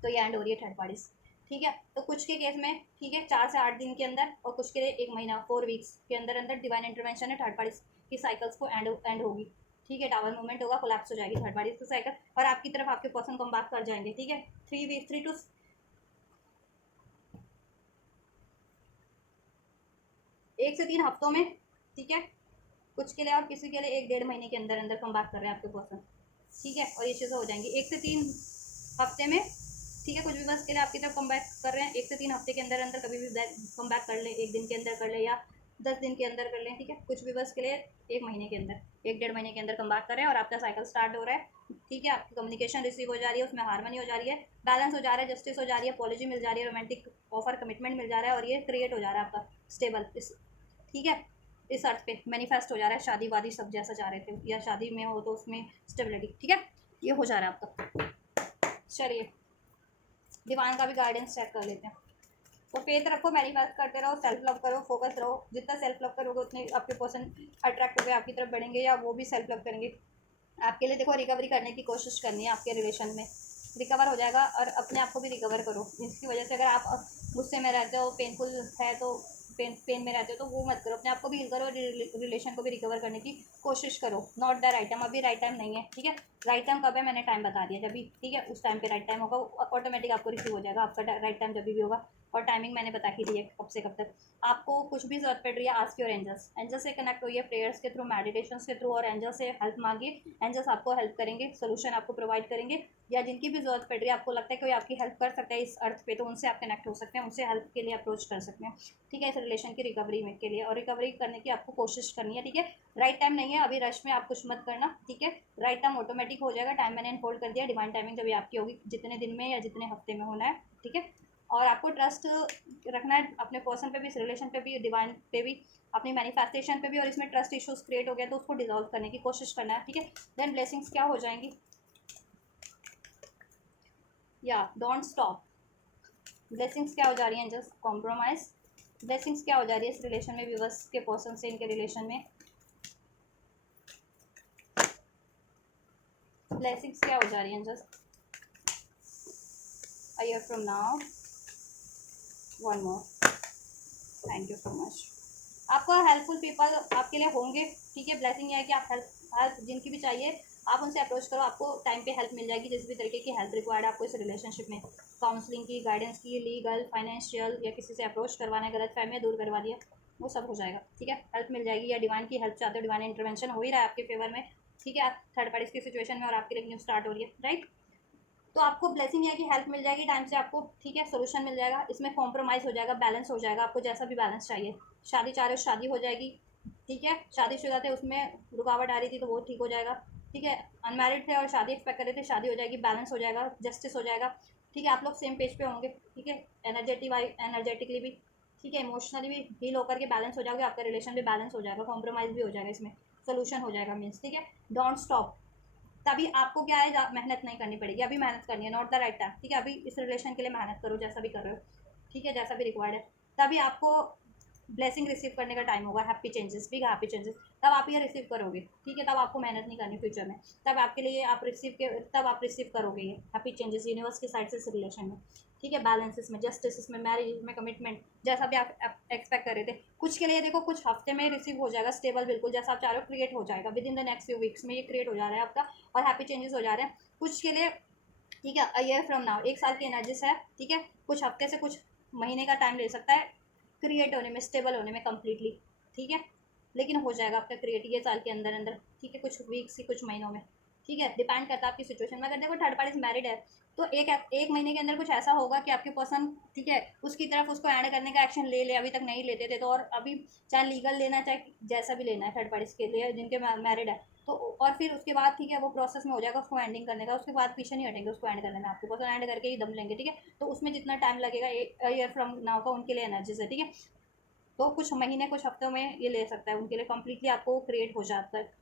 तो ये एंड हो रही है थर्ड पार्टीज, ठीक है। तो कुछ के केस में ठीक है 4 से 8 दिन के अंदर, और कुछ के लिए 1 महीना 4 वीक्स के अंदर अंदर डिवाइन इंटरवेंशन है, थर्ड पार्टीज की साइकिल्स को एंड होगी, ठीक है। टावर मूवमेंट होगा, कोलैप्स हो जाएगी थर्ड पार्टीज की साइकिल, और आपकी तरफ आपके पर्सन कम बैक कर जाएंगे, ठीक है। 3 टू 1 से 3 हफ्तों में, ठीक है, कुछ के लिए, और किसी के लिए 1 डेढ़ महीने के अंदर अंदर कम बैक कर रहे हैं आपके पर्सन, ठीक है। और ये चीज़ें हो जाएंगी 1 से 3 हफ्ते में, ठीक है। कुछ भी बस के लिए आपकी तरफ कम बैक कर रहे हैं 1 से 3 हफ्ते के अंदर अंदर, कभी भी कम बैक कर लें, 1 दिन के अंदर कर लें या 10 दिन के अंदर कर लें, ठीक है। कुछ भी बस के लिए 1 महीने के अंदर, 1 डेढ़ महीने के अंदर कम बैक कर रहे हैं, और आपका साइकिल स्टार्ट हो रहा है, ठीक है। आपकी कम्युनिकेशन रिसीव हो जा रही है, उसमें हार्मनी हो जा रही है, बैलेंस हो जा रहा है, जस्टिस हो जा रही है, अपॉलॉजी मिल जा रही है, रोमांटिक ऑफर कमिटमेंट मिल जा रहा है, और ये क्रिएट हो जा रहा है आपका स्टेबल, ठीक है। इस अर्थ पे मैनिफेस्ट हो जा रहा है शादी वादी सब जैसा चाह रहे थे, या शादी में हो तो उसमें स्टेबिलिटी, ठीक है, ये हो जा रहा है आपका। चलिए डिवाइन का भी गाइडेंस चेक कर लेते हैं। तो फेथ रखो, मैनिफेस्ट करते रहो, सेल्फ लव करो, फोकस रहो, जितना सेल्फ लव करोगे उतने आपके पर्सन अट्रैक्ट होकर आपकी तरफ बढ़ेंगे, या वो भी सेल्फ लव करेंगे। आपके लिए देखो रिकवरी करने की कोशिश करनी है, आपके रिलेशन में रिकवर हो जाएगा, और अपने आप को भी रिकवर करो। इसकी वजह से अगर आप गुस्से में रहते हो, पेनफुल है तो पेन में रहते हो, तो वो मत करो, अपने आप को भी हील करो, रिलेशन को भी रिकवर करने की कोशिश करो। नॉट द राइट टाइम, अभी राइट टाइम नहीं है, ठीक है। राइट टाइम कब है मैंने टाइम बता दिया, जब भी, ठीक है, उस टाइम पे राइट टाइम होगा, ऑटोमेटिक आपको रिसीव हो जाएगा आपका राइट टाइम जब भी होगा। और टाइमिंग मैंने बता ही दी है कब से कब तक। आपको कुछ भी जरूरत पड़ रही है, आस्क योर एंजल्स, एंजल से कनेक्ट होइए प्रेयर्स के थ्रू, मेडिटेशन के थ्रू, और एंजल से हेल्प मांगिए, एंजल्स आपको हेल्प करेंगे, सोल्यूशन आपको प्रोवाइड करेंगे। या जिनकी भी जरूरत पड़ रही है, आपको लगता है कोई आपकी हेल्प कर सकता है इस अर्थ पे, तो उनसे आप कनेक्ट हो सकते हैं, उनसे हेल्प के लिए अप्रोच कर सकते हैं, ठीक है, इस रिलेशन की रिकवरी में के लिए, और रिकवरी करने की आपको कोशिश करनी है, ठीक है। राइट टाइम नहीं है अभी, रश में आप कुछ मत करना, ठीक है। राइट टाइम ऑटोमेटिक हो जाएगा, टाइम मैंने इनफोल्ड कर दिया, डिवाइन टाइमिंग जब आपकी होगी, जितने दिन में या जितने हफ्ते में होना है, ठीक है। और आपको ट्रस्ट रखना है अपने पर्सन पे भी, इस रिलेशन पे भी, डिवाइन पे भी, अपनी मैनिफेस्टेशन पे भी, और इसमें ट्रस्ट इश्यूज क्रिएट हो गया तो उसको डिजोल्व करने की कोशिश करना है, ठीक है। देन ब्लेसिंग्स क्या हो जाएंगी, या डोंट स्टॉप। ब्लेसिंग्स क्या हो जा रही हैं, जस्ट कॉम्प्रोमाइज। ब्लेसिंग्स क्या हो जा रही है इस रिलेशन में, व्यूअर्स के पर्सन से इनके रिलेशन में, ब्लेसिंग्स क्या हो जा रही हैं, just a year from now, one more, thank you so much. आपका हेल्पफुल पीपल आपके लिए होंगे, ठीक है। ब्लेसिंग ये है कि आप हेल्प जिनकी भी चाहिए आप उनसे अप्रोच करो, आपको टाइम पे हेल्प मिल जाएगी। जिस भी तरीके की हेल्प रिक्वायर्ड है आपको इस रिलेशनशिप में, काउंसलिंग की, गाइडेंस की, लीगल, फाइनेंशियल, या किसी से अप्रोच करवाना, गलत फहमियाँ दूर करवा दिया, वो सब हो जाएगा, ठीक है। हेल्प मिल जाएगी, या डिवाइन की हेल्प चाहते हो, डिवाइन इंटरवेंशन हो ही रहा है आपके फेवर में, ठीक है। आप थर्ड पार्टी की सिचुएशन में और आपके लिए न्यू स्टार्ट हो रही है, राइट। तो आपको ब्लेसिंग है कि हेल्प मिल जाएगी टाइम से आपको, ठीक है। सोल्यूशन मिल जाएगा, इसमें कॉम्प्रोमाइज़ हो जाएगा, बैलेंस हो जाएगा, आपको जैसा भी बैलेंस चाहिए। शादी चाह रहे हो शादी हो जाएगी, ठीक है। शादीशुदा थे उसमें रुकावट आ रही थी तो वो ठीक हो जाएगा, ठीक है। अनमैरिड थे और शादी एक्सपेक्ट कर रहे थे, शादी हो जाएगी, बैलेंस हो जाएगा, जस्टिस हो जाएगा, ठीक है। आप लोग सेम पेज पे होंगे, ठीक है। एनर्जेटिकली भी, ठीक है, इमोशनली भी हील होकर के बैलेंस हो जाओगे, आपका रिलेशन भी बैलेंस हो जाएगा, कॉम्प्रोमाइज़ भी हो जाएगा, इसमें सोल्यूशन हो जाएगा मीन्स, ठीक है। डोंट स्टॉप, तभी आपको क्या है, मेहनत नहीं करनी पड़ेगी, अभी मेहनत करनी है, नॉट द राइट टाइम, ठीक है। अभी इस रिलेशन के लिए मेहनत करो, जैसा भी कर रहे हो, ठीक है, जैसा भी रिक्वायर्ड है, तभी आपको ब्लेसिंग रिसीव करने का टाइम होगा। Happy changes, big happy changes, तब आप ये रिसीव करोगे, ठीक है। तब आपको मेहनत नहीं करनी फ्यूचर में, तब आपके लिए तब आप रिसीव करोगे ये हैप्पी चेंजेस यूनिवर्स की साइड से इस रिलेशन में, ठीक है। बैलेंसेस में, जस्टिस में, मैरिज में, कमिटमेंट, जैसा भी आप एक्सपेक्ट कर रहे थे। कुछ के लिए देखो कुछ हफ्ते में रिसीव हो जाएगा, स्टेबल बिल्कुल जैसा आप चाह रहे हो क्रिएट हो जाएगा, with in the next few weeks में ये क्रिएट हो जा रहा है आपका, और हैप्पी चेंजेस हो जा रहे हैं। कुछ के लिए, ठीक है, अ ईयर फ्रॉम नाउ, 1 साल की एनर्जीज है, ठीक है। कुछ हफ्ते से कुछ महीने का टाइम ले सकता है क्रिएट होने में, स्टेबल होने में कम्प्लीटली, ठीक है। लेकिन हो जाएगा आपका क्रिएट ये साल के अंदर अंदर, ठीक है, कुछ वीक्स ही, कुछ महीनों में, ठीक है। डिपेंड करता है आपकी सिचुएशन में। अगर देखो थर्ड पार्टी मैरिड है तो एक महीने के अंदर कुछ ऐसा होगा कि आपके पर्सन, ठीक है, उसकी तरफ उसको ऐड करने का एक्शन ले अभी तक नहीं लेते थे, तो और अभी चाहे लीगल लेना चाहे जैसा भी लेना है थर्ड पार्टीज के लिए जिनके मैरिड है, तो और फिर उसके बाद, ठीक है, वो प्रोसेस में हो जाएगा उसको एंडिंग करने का, उसके बाद पीछे नहीं हटेंगे उसको एंड करने में, आपके पर्सन एंड करके ही दम लेंगे, ठीक है। तो उसमें जितना टाइम लगेगा, ईयर फ्रॉम नाउ का उनके लिए एनर्जीज है, ठीक है। तो कुछ महीने कुछ हफ्तों में ये ले सकता है उनके लिए, कम्प्लीटली आपको क्रिएट हो जाता है,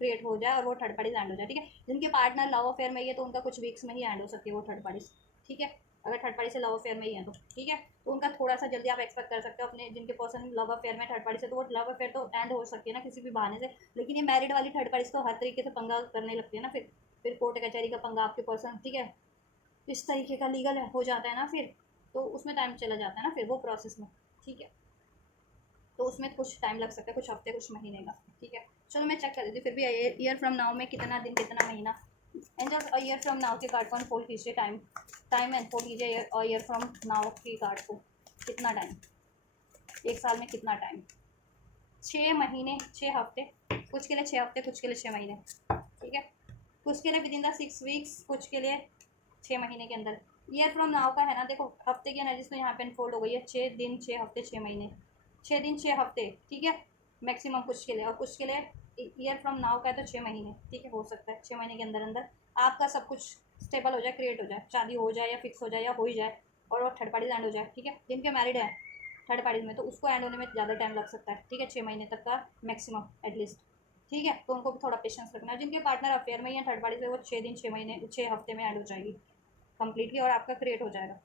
क्रिएट हो जाए और वो थर्ड पार्टीज एंड हो जाए, ठीक है। जिनके पार्टनर लव अफेयर में ही है तो उनका कुछ वीक्स में ही एंड हो सकती है वो थर्ड पार्टीज, ठीक है। अगर थर्ड पार्टी से लव अफेयर में ही है तो, ठीक है, तो उनका थोड़ा सा जल्दी आप एक्सपेक्ट कर सकते हो अपने, जिनके पर्सन लव अफेयर में थर्ड पार्टी से, तो वो लव अफेयर तो एंड हो सकती है ना किसी भी बहाने से। लेकिन ये मैरिड वाली थर्ड पार्टीज तो हर तरीके से पंगा करने लगती है ना, फिर कोर्ट कचहरी का पंगा आपके पर्सन, ठीक है, इस तरीके का लीगल हो जाता है ना, फिर तो उसमें टाइम चला जाता है ना फिर वो प्रोसेस में, ठीक है। तो उसमें कुछ टाइम लग सकता है, कुछ हफ्ते कुछ महीने का, ठीक है। चलो मैं चेक कर देती हूँ फिर भी ईयर फ्रॉम नाउ में कितना दिन कितना महीना। एंजल्स और ईयर फ्रॉम नाउ के कार्ड को अनफोल्ड कीजिए, टाइम अनफोल्ड कीजिए और ईयर फ्रॉम नाउ के कार्ड को, कितना टाइम, 1 साल में कितना टाइम, 6 महीने 6 हफ्ते, कुछ के लिए 6 हफ्ते, कुछ के लिए 6 महीने, ठीक है। कुछ के लिए विद इन द 6 वीक्स, कुछ के लिए 6 महीने के अंदर। ईयर फ्रॉम नाउ का है ना, देखो हफ्ते की एनर्जी तो यहाँ पे अनफोल्ड हो गई है, 6 दिन 6 हफ्ते 6 महीने, 6 दिन 6 हफ्ते, ठीक है, मैक्सिमम कुछ के लिए, और कुछ के लिए ईयर फ्रॉम नाउ का है तो 6 महीने, ठीक है। हो सकता है 6 महीने के अंदर अंदर आपका सब कुछ स्टेबल हो जाए, क्रिएट हो जाए, शादी हो जाए या फिक्स हो जाए या हो ही जाए, और वो थर्ड पार्टीज एंड हो जाए, ठीक है। जिनके मैरिड है थर्ड पार्टीज में तो उसको एंड होने में ज़्यादा टाइम लग सकता है, ठीक है, 6 महीने तक का मैक्सिमम एटलीस्ट, ठीक है। तो उनको भी थोड़ा पेशेंस रखना है। जिनके पार्टनर अफेयर में या थर्ड पार्टी से, वो 6 दिन 6 महीने 6 हफ्ते में एंड हो जाएगी कम्प्लीटली, और आपका क्रिएट हो जाएगा,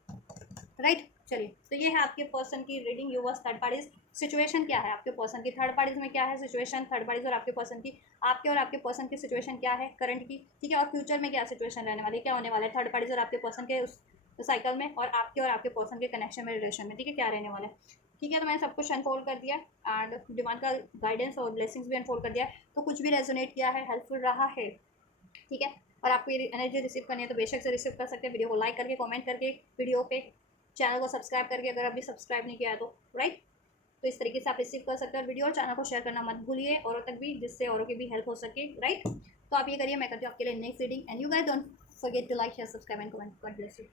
राइट। चलिए, तो ये है आपके पर्सन की reading, yours third parties situation क्या है आपके पर्सन की, थर्ड पार्टीज में क्या है सिचुएशन, थर्ड पार्टीज और आपके पर्सन की, आपके और आपके पर्सन की सिचुएशन क्या है करंट की, ठीक है। और फ्यूचर में क्या सिचुएशन रहने वाली है, क्या होने वाला है थर्ड पार्टीज और आपके पर्सन के उस साइकिल में, और आपके पर्सन के कनेक्शन में, रिलेशन में, ठीक है, क्या रहने वाला है, ठीक है। तो मैंने सब कुछ अनफोल्ड कर दिया एंड डिवाइन का गाइडेंस और ब्लेसिंग्स भी अनफोल्ड कर दिया, तो कुछ भी रेजोनेट किया है, हेल्पफुल रहा है, ठीक है। और आपको ये एनर्जी रिसीव करनी है तो बेशक से रिसीव कर सकते हैं, वीडियो को लाइक करके, कमेंट करके, वीडियो पे, चैनल को सब्सक्राइब करके, अगर अभी सब्सक्राइब नहीं किया है तो, राइट। तो इस तरीके से आप रिसीव कर सकते हैं, और वीडियो और चैनल को शेयर करना मत भूलिए औरों तक भी, जिससे औरों की भी हेल्प हो सके, राइट। तो आप ये करिए, मैं करती हूँ आपके लिए next reading, and you guys don't forget to like share subscribe and comment. God bless you.